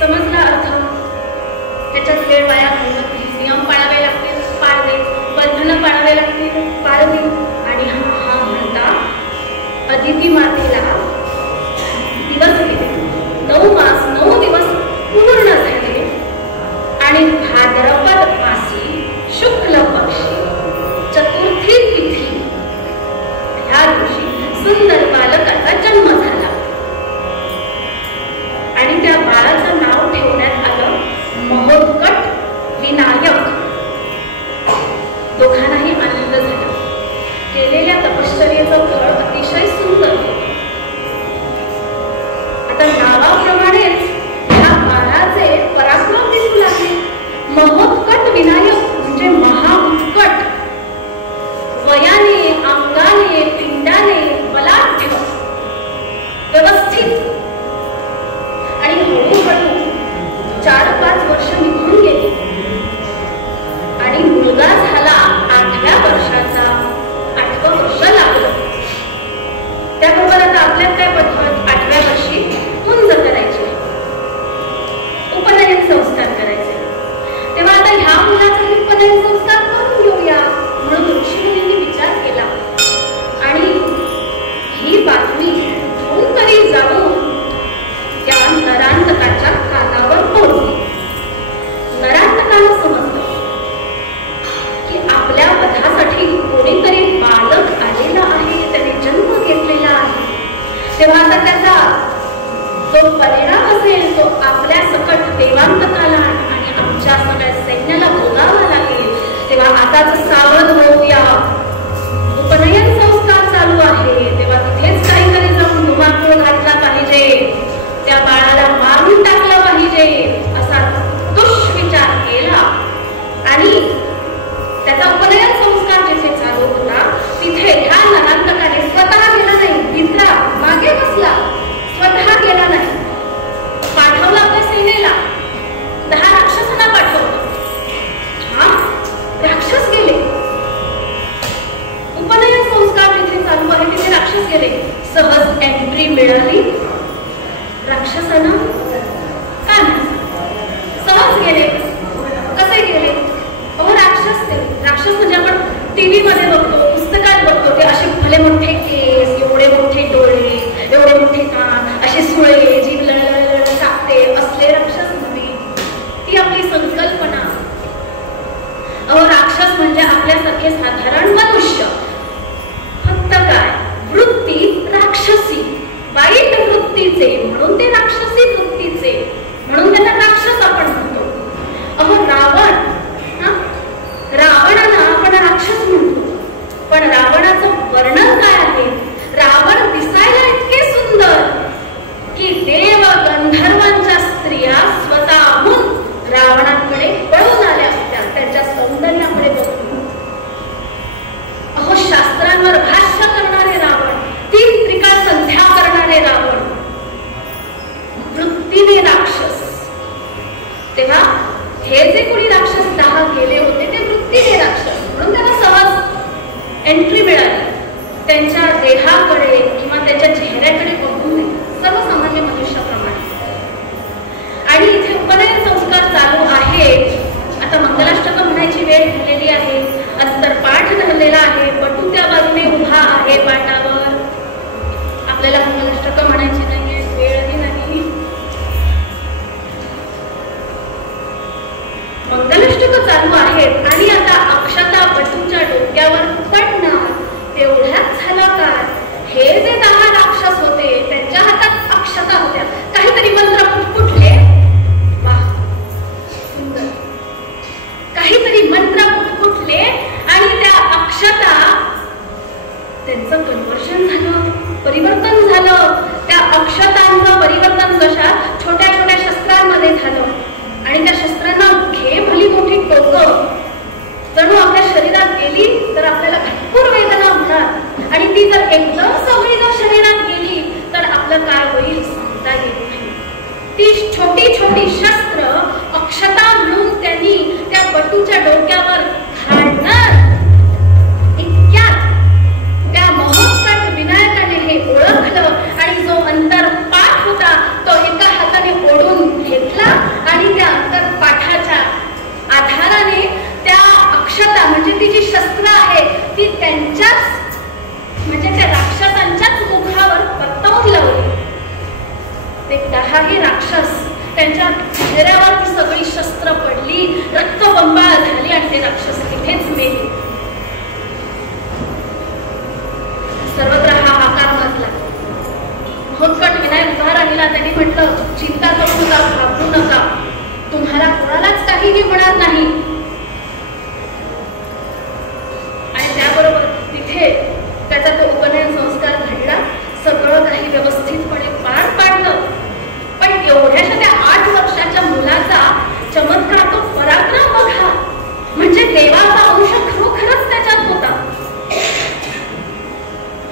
समजला अर्थ? त्याच्यात वेळ वाया घालवत नाही. नियम पाळावे लागतील, पाळले. बंधनं पाळावे लागतील, पाळली. आणि हा म्हणता अदिती मातेला दिवस गेले. 9 मास 9 दिवस पूर्ण झाले. आणि भाद्रपद मासी शुक्ल पक्षी चतुर्थी तिथी ह्या दिवशी सुंदर बालकाचा जन्म झाला. आणि त्या बाळाचं नाव ठेवण्यात आलं महोत्कट विनायक. दोघांनाही आनंद झाला. केलेल्या तपश्चर्येचं फळ अतिशय सुंदर होतं. आता नावाप्रमाणेच ह्या बाळाचे पराक्रम दिसू लागले. महोत्कट विनायक म्हणजे महाउत्कट. वयाने, अंगाने, पिंडाने बलाढ्य, व्यवस्थित. आणि हळूहळू 4-5 वर्ष निघून गेली. आणि मुलगा झाला 8व्या वर्षाचा. 8वं वर्ष लागलं. त्याबरोबर आता आपल्यात काय पद्धत? 8व्या वर्षी मुंज करायची, उपनयन संस्कार करायचे. तेव्हा आता ह्या मुलाचा उपनयन संस्कार करून घेऊया म्हणून ऋषीमुनींनी विचार केला. आणि ही बातमी घेऊन तरी जाऊन त्या नरांतकाच्या कानावर पोहोचली. नरांतकाला समजलं की आपल्या वधासाठी कोणीतरी बालक आलेला आहे, त्याने जन्म घेतलेला आहे. तेव्हा आता त्याचा जो परिणाम असेल तो आपल्या सकट देवांतकाला आणि आमच्या सगळ्या सैन्याला भोगावा लागेल. तेव्हा आताच सावध होऊया. उपनयन संस्कार चालू आहे, तेव्हा तिथेच काहीतरी जाऊन धुमाकूळ घातला पाहिजे, त्या बाळाला मारून टाकलं पाहिजे असा दुष्विचार केला. आणि त्याचा उपनयन संस्कार जिथे चालू होता तिथे ह्या नरांतकाने स्वतः गेला नाही, भित्रा मागे बसला, स्वतः गेला नाही. पाठवला आपल्या सेनेला, 10 राक्षसांना पाठवलं. हा राक्षस गेले. उपनयन संस्कार जिथे चालू आहे तिथे राक्षस गेले. सहज एंट्री मिळाली राक्षसांना. काय सहज गेले? कसे गेले? अहो राक्षस ते. राक्षस म्हणजे आपण टीव्ही मध्ये बघतो, पुस्तकात बघतो, ते असे भले मोठे केस, एवढे मोठे डोळे, एवढे मोठे कान, असे सुळे, जीभ लळलळ टाकते, असले राक्षस नव्हे. ती आपली संकल्पना. अहो राक्षस म्हणजे आपल्यासारखे साधारण मनुष्य, फक्त काय वृत्ती राक्षसी, वाईट वृत्तीचे, म्हणून ते राक्षसी वृत्तीचे, म्हणून त्यांना राक्षस आपण म्हणतो. अहो रावण, रावणाला आपण राक्षस म्हणतो, पण रावणाचं वर्णन काय आहे? रावण दिसायला इतके सुंदर की देव गंधर्वांच्या स्त्रिया स्वतःहून रावणाकडे पळून आल्या होत्या त्यांच्या सौंदर्याकडे बघून. अहो शास्त्रांवर भाष्य करणारे रावण, 3 त्रिकाळ संध्या करणारे रावण, वृत्तीने राक्षस. तेव्हा हे जे कोणी राक्षस 10 गेले होते ते वृत्तीने राक्षस, म्हणून त्यांना सहज एंट्री मिळाली. त्यांच्या देहाकडे किंवा त्यांच्या चेहऱ्याकडे बघून नाही, सर्वसामान्य मनुष्याप्रमाणे. आणि इथे उपनयन संस्कार चालू आहे. आता मंगलाष्टक म्हणायची वेळ दिलेली आहे, अंतरपाठ धरलेला आहे, पटू त्या बाजूने उभा आहे पाटावर. आपल्याला मंगलाष्टक म्हणायची नाहीये, वेळही नाही. मंगलाष्टक चालू आहेत आणि आता अक्षता पटूच्या डोक्यावर पडणार. तेवढ्याच झालं काय, हे जे 10 राक्षस होते त्यांच्या हातात अक्षता होत्या. काहीतरी मंत्र पुटपुटले, वाह सुंदर, काहीतरी मंत्र पुटपुटले आणि त्या अक्षता, त्यांचं कन्वर्शन झालं, परिवर्तन झालं. त्या अक्षतांचं परिवर्तन कशा छोट्या छोट्या शस्त्रांमध्ये झालं आणि त्या शस्त्रांना घे भली मोठी टोकं जणू आपल्या शरीरात गेली तर आपल्याला भरपूर वेदना होणार, आणि ती जर एकदम सगळी जर शरीरात गेली तर आपलं काय होईल सांगता येत नाही. ती छोटी छोटी शस्त्र अक्षता म्हणून त्यांनी त्या पटूच्या डोक्यावर घालणार. इतक्यात त्या महोत्कट विनायकाने हे ओळखलं आणि जो अंतरपाठ होता तो एका हाताने ओढून घेतला आणि त्या अंतरपाठाच्या आधाराने त्या अक्षता म्हणजे ती जी शस्त्र आहे ती त्यांच्याच म्हणजे त्या राक्षसांच्याच मुखावर परतवून लावली. ते 10 राक्षस त्यांच्या चेहऱ्यावर ती सगळी शस्त्र पडली, रक्तबंबाळ झाली आणि ते राक्षस तिथेच मेले. सर्वत्र हाहाकार माजला. महोत्कट विनायक उभा राहिला. त्यांनी म्हटलं, चिंता करू नका, घाबरू नका, तुम्हाला कोणालाच काहीही होणार नाही. आणि त्याबरोबर तिथे त्याचा तो उपनयन संस्कार घडला. सगळं काही व्यवस्थितपणे पार पाडलं. पण एवढ्याशा त्या 8 वर्षाच्या मुलाचा चमत्कार, तो पराक्रम बघा, म्हणजे देवाचा अंश खरोखरच त्याच्यात होता.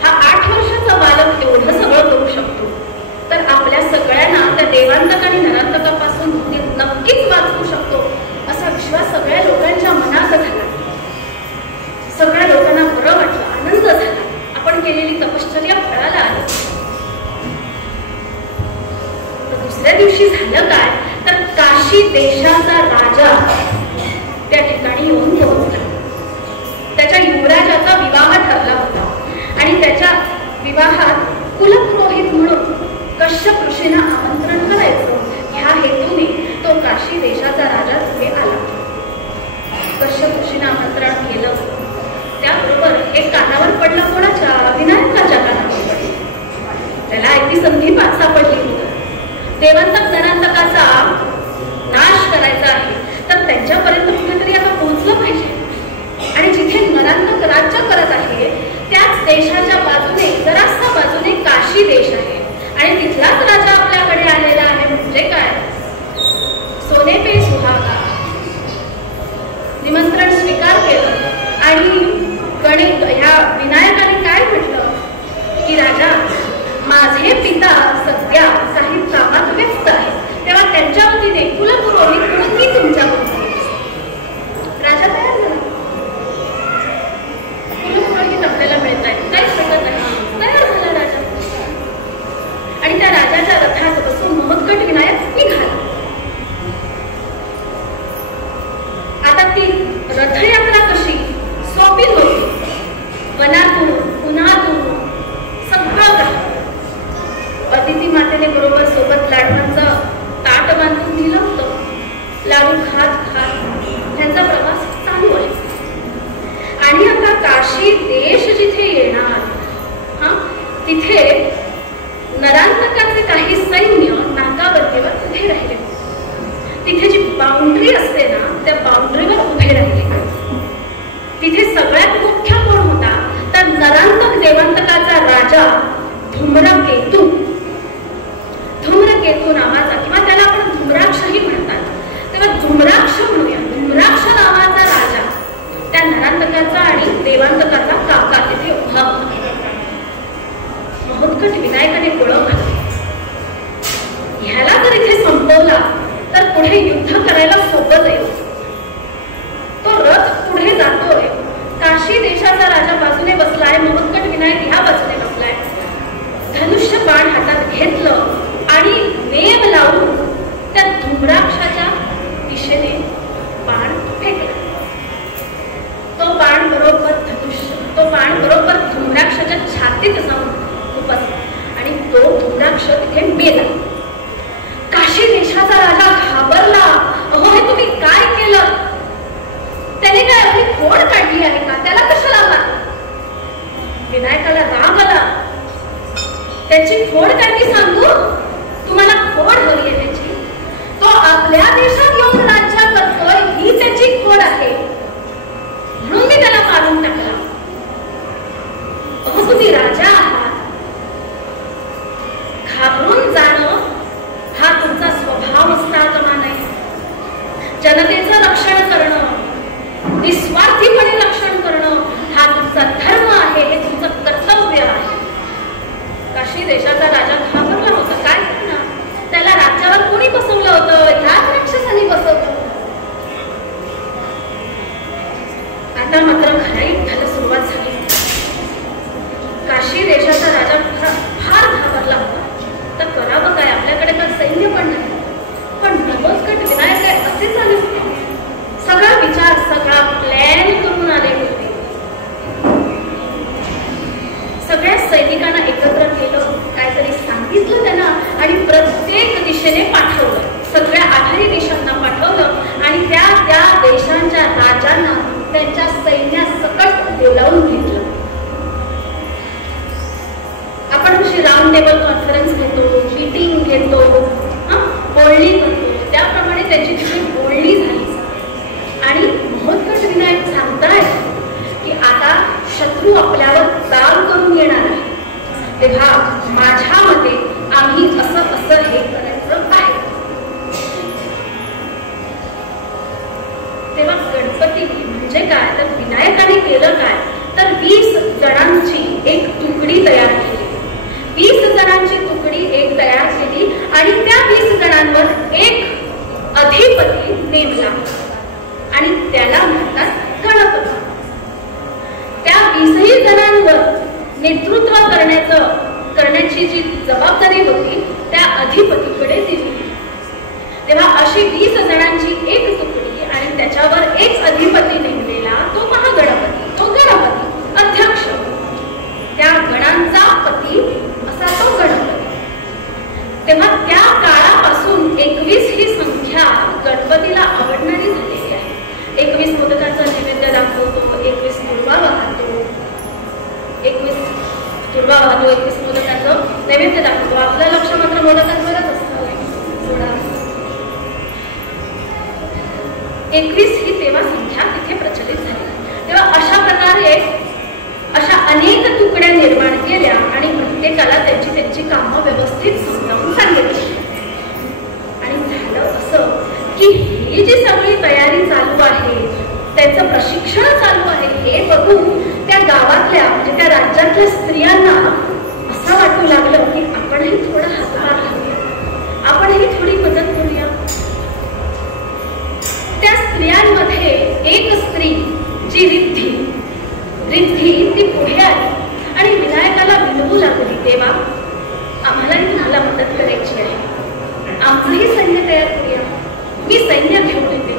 हा 8 वर्षाचा बालक एवढं सगळं करू शकतो, तर आपल्या सगळ्यांना त्या देवांतक आणि नरांतकापासून नक्कीच वाचवू शकतो असा विश्वास सगळ्या लोकांच्या मनात झाला. सगळ्या लोकांना बरं वाटलं, आनंद झाला. आपण केलेली तपश्चर्या फळाला आली. दुसऱ्या दिवशी झालं काय, तर काशी देशाचा राजा त्या ठिकाणी येऊन पोहोचला. त्याच्या युवराजाचा विवाह ठरला होता आणि त्याच्या विवाहात कुलपुरोहित म्हणून कश्यप ऋषींना आमंत्रण करायचं ह्या हेतूने तो काशी देशाचा राजा तिथे आला. कश्यप ऋषींना आमंत्रण केलं. त्याबरोबर एक कानावर पडलं, कोणाच्या? विनायकाच्या कानावर पडलं. त्याला ऐकली संधी सापडली होती. देवांतक नरांतकाचा नाश करायचा आहे तर त्यांच्यापर्यंत कुठेतरी आता पोहोचलं पाहिजे. आणि जिथे नरांतक राज्य करत आहे त्याच देशाच्या बाजूने, जरासा बाजूने काशी देश आहे आणि तिथलाच राजा आपल्याकडे आलेला आहे. म्हणजे काय? सोने पे सुहागा. निमंत्रण स्वीकार केलं आणि ह्या विनायकाने काय म्हटलं की राजा, माझे पिता सध्या काही कामात व्यस्त आहे, तेव्हा त्यांच्या वतीने कुलपुरोहित म्हणून मी तुमच्या वतीने. राजा तयार झाला. कुलपुरोहित आपल्याला मिळत आहे, काहीच भेटत नाही. तयार झाला राजा आणि त्या राजाच्या रथात बसून महोत्कट विनायक निघाला. आता ती रथयात्रा कशी सोपी होती. वनातून उन्हातून सगळं काही. अदिती मातेने बरोबर सोबत लाडवांचं ताट बांधून दिलं होतं. लाडू खात खात त्यांचा प्रवास चालू आहे आणि काशी देशाचा राजा बाजूने बसलाय, महोत्कट विनायक ह्या बाजूने बसलाय. धनुष्य बाण हातात घेतलं आणि वेग लावून त्या धुम्राक्षाच्या दिशेने बाण फेकला. तो बाण बरोबर धुम्राक्षाच्या छातीत जाऊन खुपसला आणि तो धुम्राक्ष तिथे मेला. काशी देशाचा राजा घाबरला. अहो, हे तुम्ही काय केलं? त्याने काय आपली खोड काढली आहे का? त्याला कशाला मारलं? विनायकाला राग आला. त्याची खोड काय मी सांगू? तुम्हाला खोड हवी आहे त्याची? तो आपल्या देशात येऊन राज्य करतोय ही त्याची खोड आहे, म्हणून मी त्याला मारून टाकला. अहो, तुम्ही राजा आहात. घाबरून जाणं हा तुमचा स्वभाव असता कामा नये. जनतेचं रक्षण करणं, निस्वार्थीपणे रक्षण करणं हा तुमचा धर्म आहे, हे तुमचं कर्तव्य आहे. काशी देशाचा राजा घाबरला होता. काय करणार? त्याला राज्यावर कोणी बसवलं होतं? ह्याच राक्षसांनी बसवलं. आता मात्र खराईत घाला सुरुवात झाली. काशी देशाचा राजा फार घाबरला होता. तर करावं काय? आपल्याकडे तर सैन्य पण नाही. पण महोत्कट विनायक काय असे झाले होते? सगळा विचार, सगळा प्लॅन करून आले होते. सगळ्या सैनिकांना एकत्र केलं, काहीतरी सांगितलं त्यांना आणि प्रत्येक दिशेने पाठवलं. सगळ्या 8 देशांना पाठवलं आणि त्या देशांच्या राजांना त्यांच्या सैन्यासकट बोलावून घेतलं. आपण कशी राऊंड टेबल कॉन्फरन्स घेतो, मीटिंग घेतो, बोलणी करतो, त्याप्रमाणे त्यांची तिथे बोलणी झाली. आणि महोत्कट विनायक सांगतायत की आता शत्रू आपल्यावर चाल करून येणार आहे, तेव्हा माझ्या मते आम्ही असं हे करायचं आहे. तेव्हा गणपतीने म्हणजे काय तर विनायकाने केलं काय तर 20 जणांची एक तुकडी तयार केली. 20 जणांची तुकडी एक तयार केली आणि त्या 20 जणांवर एक अधिपती नेमला आणि त्याला म्हणतात गणपती. त्या 20 जणांवर नेतृत्व करण्याची जी जबाबदारी होती त्या अधिपतीकडे दिली. तेव्हा अशी 20 जणांची एक तुकडी आणि त्याच्यावर एक अधिपती नेमलेला तो महागणपती, तो गणपती अध्यक्ष, त्या गणांचा पती असा तो गणपती. तेव्हा त्या काळापासून 21 ही संख्या गणपतीला आवडणारी झालेली आहे. 21 मोदकाचा नैवेद्य दाखवतो, 21 दुर्वा वाहतो, 21 मोदकाचं नैवेद्य दाखवतो. आपलं लक्ष मात्र मोदकांवरच असतं. 21 ही तेव्हा संख्या तिथे प्रचलित झाली. तेव्हा अशा प्रकारे अशा अनेक तुकड्या निर्माण केल्या आणि प्रत्येकाला त्यांची कामं व्यवस्थित समजावून सांगितली. आणि झालं असं की ही जी सगळी तयारी चालू आहे, त्यांचं प्रशिक्षण चालू आहे, हे बघून त्या गावातल्या म्हणजे त्या राज्यातल्या स्त्रियांना असं वाटू लागलं की आपणही थोडा हातभार घालूया, आपणही थोडी मदत करूया. त्या स्त्रियांमध्ये एक स्त्री जी रिद्धी ती पुढे आली आणि विनायकाला विनवू लागली, देवा आम्हालाही तुम्हाला मदत करायची आहे, आमचंही सैन्य तयार करूया, मी सैन्य घेऊन येते,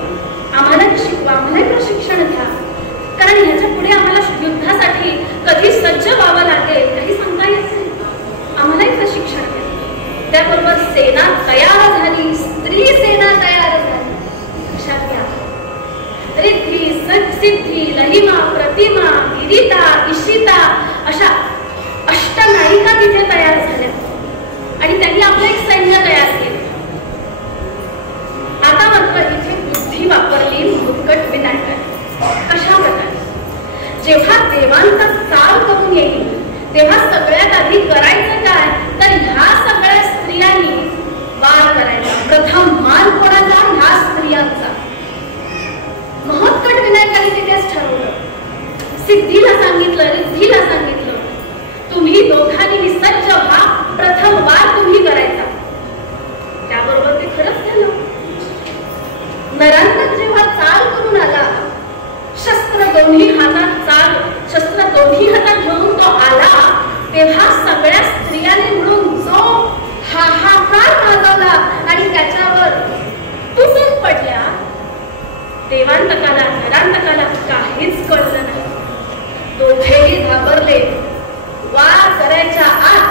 आम्हालाही शिकवा, आम्हालाही प्रशिक्षण घ्या, कारण ह्याच्या पुढे आम्हाला युद्धासाठी कधी सज्ज व्हावं लागेल काही सांगता येत नाही, आम्हालाही प्रशिक्षण घ्या. त्याबरोबर सेना तयार झाली, स्त्री सेना तयार झाली. लक्षात घ्या, रिद्धी, सिद्धी, ललिमा, प्रतिमा, गिरिता, इशिता अशा अष्टनायिका तिथे तयार झाल्या आणि त्यांनी आपलं एक सैन्य तयार केलं. आता मात्र इथे बुद्धी वापरली महोत्कट विनायकाने. कशा प्रकारे? जेव्हा देवांचा चाल करून येईल तेव्हा सगळ्यात आधी करायचं काय तर ह्या सगळ्या स्त्रियांनी वार करायचा. प्रथम मान कोणाचा? ह्या स्त्रियांचा. महोत्कट विनायकाने तिथेच ठरवलं. सिद्धीला सांगितलं, रिद्धीला सांगितलं, तुम्ही दोघांनी सज्ज व्हा, प्रथम वार तुम्ही करायचा. त्याबरोबर ते खरंच झालं. नरांतक जेव्हा चाल करून आला, शस्त्र दोन्ही हातात चाल देवांतकाला नरांतकाला काहीच कळलं नाही. दोघेही घाबरले. वार करायच्या आत,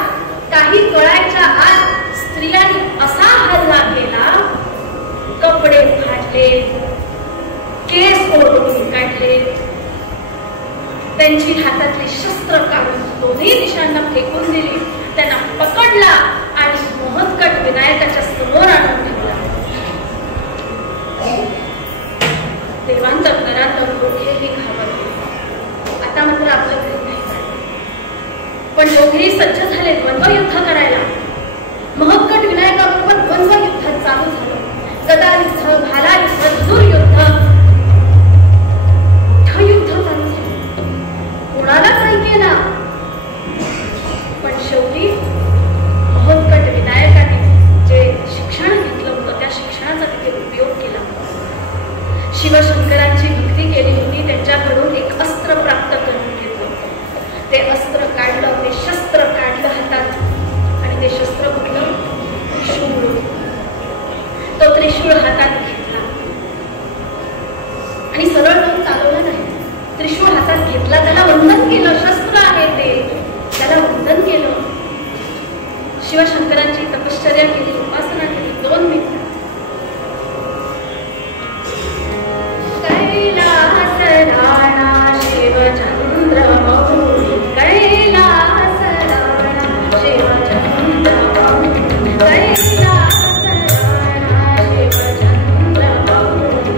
काही कळायच्या आत स्त्रियांनी असा हल्ला केला, कपडे फाटले, केस ओढून काढले, त्यांची हातातली शस्त्र काढून दोन्ही दिशांना फेकून दिली, त्यांना पकडला आणि मोहतकट विनायकाच्या समोर आणून ठेवला. देवांतक नरांतक दोघेही घाबरले. आता मात्र आपलं घरी नाही काढलं, पण दोघेही सज्ज झाले द्वंद्व युद्ध करायला. मोहतकट विनायकाबरोबर द्वंद्व युद्ध चालू झालं. गदा युद्ध, भाला युद्ध, धनुर युद्ध, युद्ध चालू झालं. कोणालाच ऐकेना. पण शेवटी मोहतकट विनायकाने जे शिक्षण घेतलं होतं त्या शिक्षणाचा तिथे उपयोग केला. शिवशंकरांची भक्ती केली होती, त्यांच्याकडून एक अस्त्र प्राप्त करून घेतलं. ते अस्त्र काढलं, ते शस्त्र काढलं हातात, आणि ते शस्त्र कुठलं? त्रिशूळ. तो त्रिशूळ हातात घेतला आणि सरळ तो चालवला नाही. त्रिशूळ हातात घेतला, त्याला वंदन केलं. शस्त्र आहे ते, त्याला वंदन केलं. शिवशंकरांची तपश्चर्या केली, उपासना केली. 2 मिनिटं कैलास राणा शिवचंद्र मौली, कैलास राणा शिवचंद्र मौली, कैलास राणा शिवचंद्र मौली.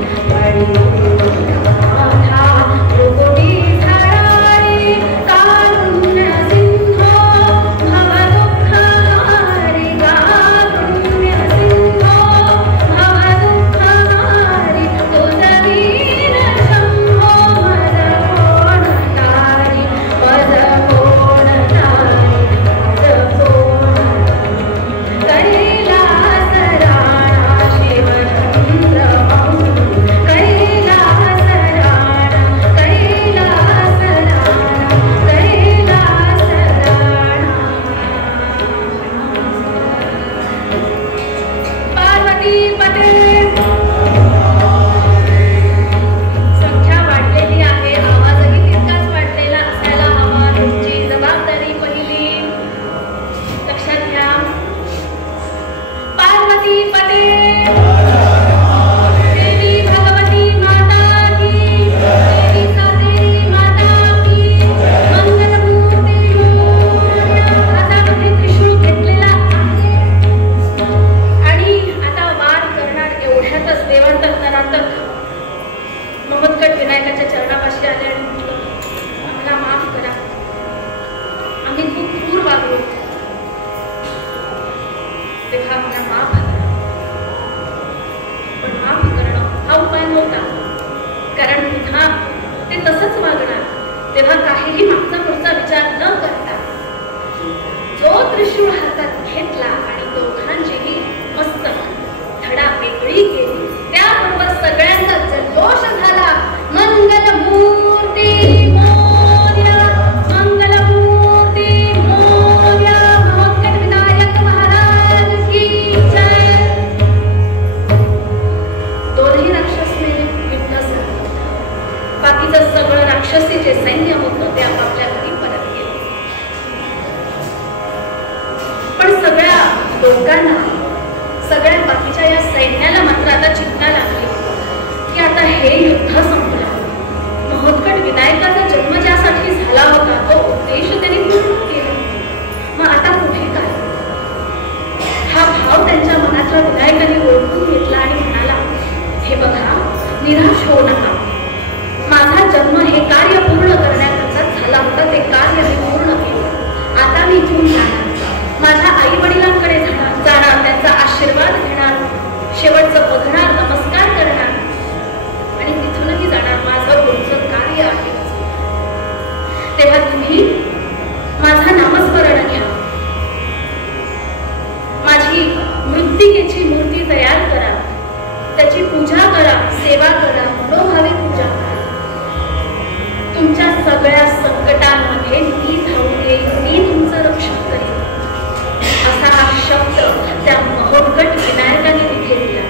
त्या मोहकट विनायकाने तिथे दिला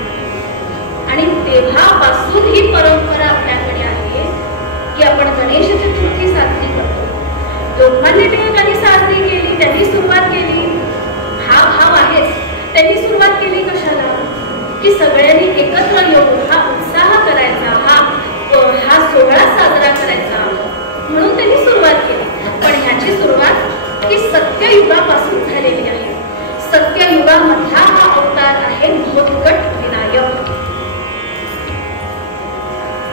आणि तेव्हापासून पूर्वीपासून ही परंपरा आपल्याकडे आहे की आपण गणेश चतुर्थी साजरी करतो. लोकमान्य टिळकांनी साजरी केली, त्यांनी सुरुवात केली, हा भाव आहेच. त्यांनी सुरुवात केली कशाला? की सगळ्यांनी एकत्र येऊन हा उत्साह करायचा, हा सोहळा साजरा करायचा म्हणून त्यांनी सुरुवात केली. पण ह्याची सुरुवात ही सत्ययुगापासून झालेली आहे. सत्ययुगामधला हा अवतार आहे मोदकट विनायक.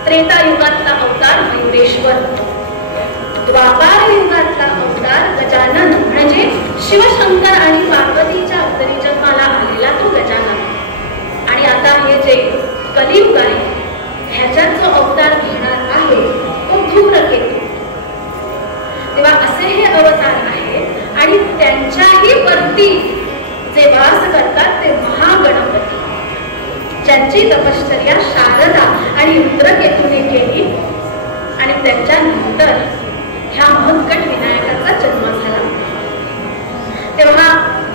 त्रेतायुगातला अवतार मयुरेश्वर, द्वापार युगातला अवतार गजानन म्हणजे शिवशंकर आणि पार्वतीच्या अवतरी जन्माला आलेला तो गजानन. आणि आता हे जे कलियुग आहे ह्याच्यात जो अवतार घेणार आहे तो धूम्रकेतू. तेव्हा असे हे अवतार आहेत आणि त्यांच्याही वरती जे वास करतात ते महागणपती, ज्यांची तपश्चर्या शारदा आणि रुद्रकेतूने केली आणि त्यांच्यानंतर ह्या मोदकट विनायकाचा जन्म झाला. तेव्हा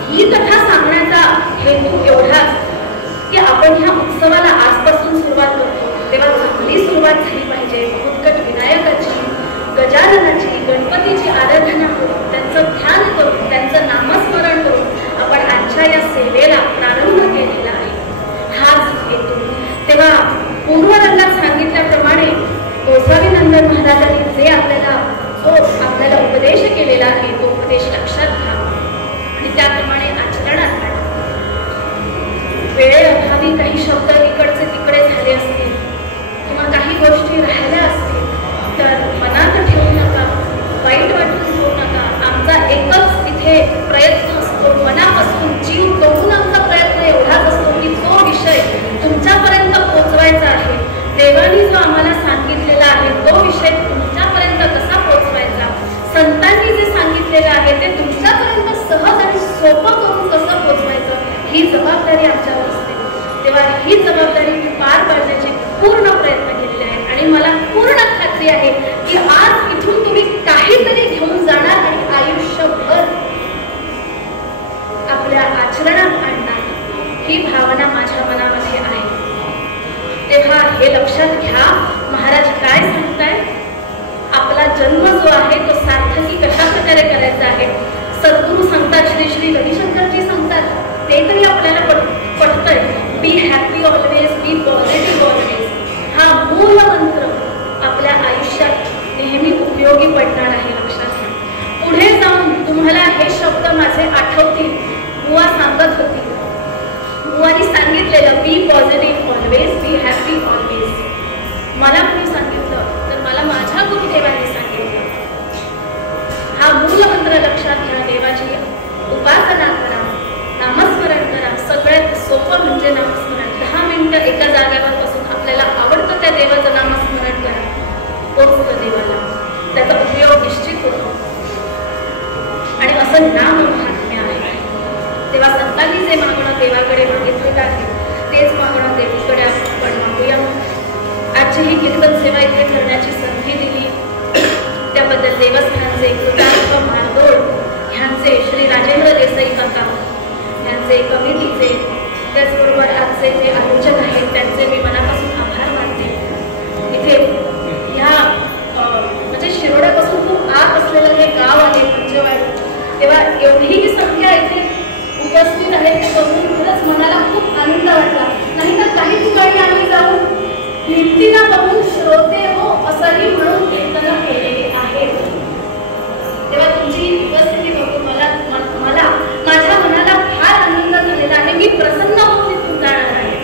ही कथा सांगण्याचा हेतू एवढाच की आपण ह्या उत्सवाला आजपासून सुरुवात करतो तेव्हा चांगली सुरुवात झाली पाहिजे. मोदकट विनायकाची, गजाननाची, गणपतीची आराधना करून, त्यांचं ध्यान करून, त्यांचं नामस्मरण करून आपण आजच्या या सेवेला प्रारंभ केलेला आहे. हाच हेतू. तेव्हा पूर्वरंगात सांगितल्याप्रमाणे गोसावीनंदन महाराजांनी जे आपल्याला उपदेश केलेला आहे तो उपदेश लक्षात घ्या आणि त्याप्रमाणे आचरणात आणा. वेळेअभावी काही शब्द इकडचे तिकडे झाले असतील किंवा काही गोष्टी राहिल्या असतील तर मनात ठेवू नका, वाईट वाटून घेऊ नका. आमचा एकच इथे प्रयत्न असतो, मनापासून जीव तोडून आमचा प्रयत्न एवढाच असतो की तो विषय तुमच्यापर्यंत पोहोचवायचा आहे. देवानी जो आम्हाला सांगितलेला आहे तो विषय तुमच्यापर्यंत कसा पोहोचवायचा, संतांनी जे सांगितलेलं आहे ते तुमच्यापर्यंत सहज आणि सोपं करून कसं पोहोचवायचं ही जबाबदारी आमच्यावर असते. तेव्हा ही जबाबदारी मी पार पाडण्याचे पूर्ण प्रयत्न केलेले आहेत आणि मला पूर्ण खात्री आहे की आज इथून तुम्ही काहीतरी घेऊन जाणार आणि आयुष्यभर आपल्या आचरणात आणणार ही भावना माझ्या मनामध्ये आहे. तेव्हा हे लक्षात घ्या. महाराज काय सांगतायत? आपला जन्म जो आहे तो सार्थकी कशा प्रकारे करायचा आहे. सद्गुरू सांगतात, श्री श्री रविशंकरजी सांगतात, ते तरी आपल्याला पटतंय. Be happy always, be positive always हा मूळ मंत्र आपल्या आयुष्यात नेहमी उपयोगी पडणार आहे. लक्षात घ्या. पुढे जाऊन तुम्हाला हे शब्द माझे आठवतील. बुवा सांगत होती, बुवानी सांगितलेलं be positive always, be happy always. मला कोणी सांगितलं तर मला माझ्या गुरुदेवांनी सांगितलं. हा मूल मंत्र लक्षात घ्या. देवाची उपासना करा, नामस्मरण करा. सगळ्यात सोपं म्हणजे नामस्मरण. 10 मिनिटं एका जागेवर बसून आपल्याला आवडतं त्या देवाचं नामस्मरण करा. पोचतं देवाला, त्याचा उपयोग निश्चित होतो आणि असं नाम महात्म्य आहे. तेव्हा संतांनी जे मागणं देवाकडे मागितलेलं आहे तेच मागणं देवीकडे आपण मागूया. आजची ही कीर्तन सेवा इथे करण्याची संधी दिली त्याबद्दल देवस्थानचे कृतार्थ मारदोड ह्यांचे, श्री राजेंद्र देसाई काका यांचे, कमिटीचे, त्याचबरोबर आजचे जे आयोजक आहेत त्यांचे मी मनापासून आभार मानते. इथे ह्या म्हणजे शिरोड्यापासून खूप आत असलेलं हे गाव आहे पंचवाडी. तेव्हा एवढी ही संख्या इथे उपस्थित आहे ते बघून खरंच मनाला खूप आनंद वाटला. नाही तर काही ठिकाणी आम्ही जाऊन भिंतीला बघून श्रोते हो असंही म्हणून कीर्तन केलेली आहेत. तेव्हा तुमची उपस्थिती बघून मला माझ्या मनाला फार आनंद झालेला आहे. मी प्रसन्न होऊन इथून जाणार आहे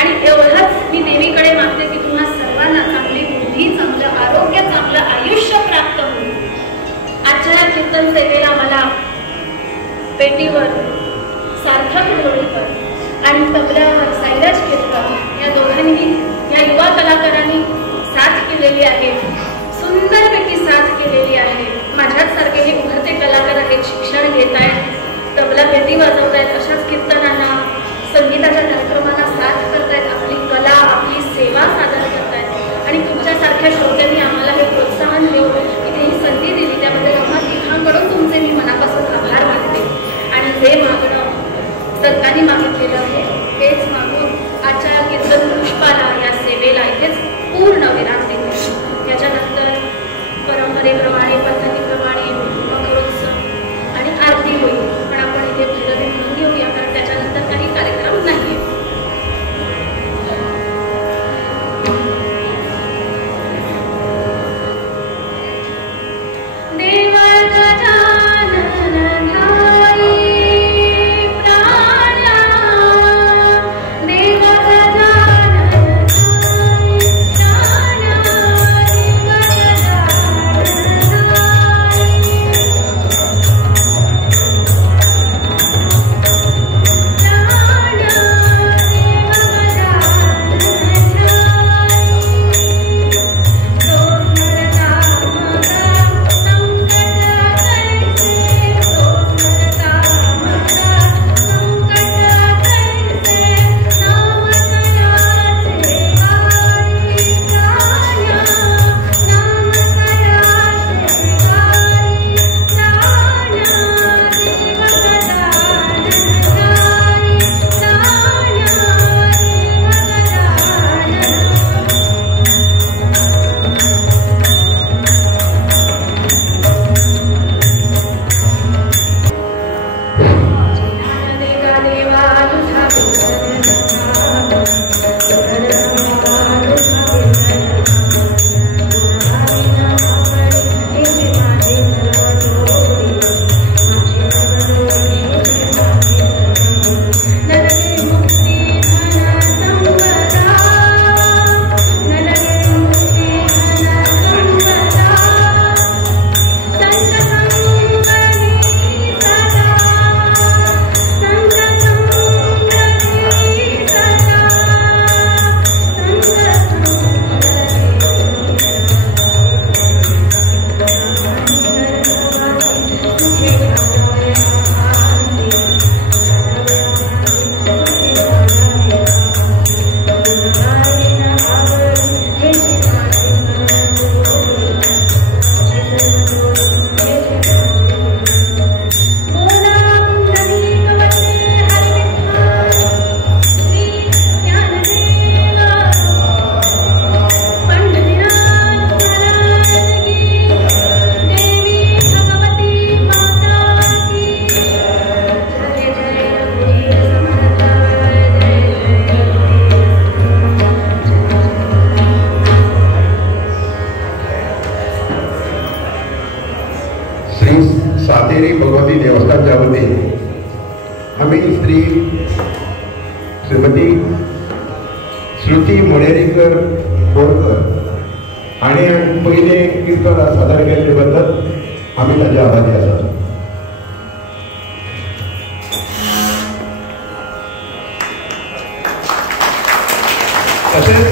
आणि एवढंच मी देवीकडे मागते की तुम्हा सर्वांना चांगली बुद्धी, चांगलं आरोग्य, चांगलं आयुष्य प्राप्त होईल. आजच्या या कीर्तन सेवेला मला पेटीवर सार्थक डोळीकर आणि तबल्यावर साईराज केतकर या दोघांनी, या युवा कलाकारांनी साथ केलेली आहे. सुंदरपैकी साथ केलेली आहे. माझ्यासारखे हे उभरते कलाकार आहेत, शिक्षण घेत आहेत, तबला पेटी वाजवत आहेत, अशाच कीर्तनांना, संगीताच्या कार्यक्रमांना साथ करतायत, आपली कला, आपली सेवा सादर करतायत आणि तुमच्यासारख्या श्रोत्यांनी आम्हाला हे प्रोत्साहन देऊन इथे ही संधी दिली त्याबद्दल आम्हा तिघांकडून तुमचे मी मनापासून आभार मानते. आणि जे मागणं संतांनी मागितलेलं आहे तेच मागून आजच्या कीर्तन पुष्पाला, या सेवेला इथे श्री सातेरी भगवती देवस्थानच्या वतीन आम्ही श्री श्रीमती श्रुती मोडेरीकर बोरकर आणि पहिले कीर्तन सादर केले बद्दल आम्ही ताजे आभारी आसात. तसेच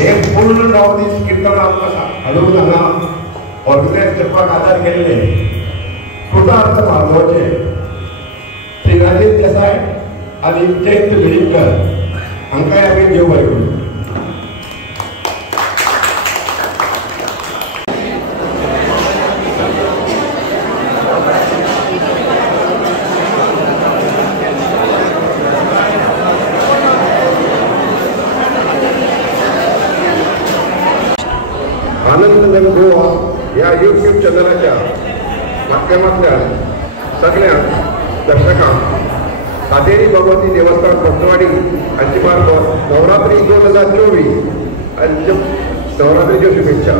हे पूर्ण 9 दीस कीर्तन आमकां हाडून हांगा ऑर्गनायज करपाक आदार केल्ले कृतार्थ माधवाचे श्री राजेश देसाय आनी चैत्र बिडीकर हांकांय आमी देव बरें करूं. आनंद गोवा या यूट्यूब चॅनलाच्या माध्यमांतल्यान सगळ्या दर्शकांक सातेरी भगवती देवस्थान पक्षवाडी हांचे मार्फत नवरात्री 2024 नवरात्रीच्यो शुभेच्छा.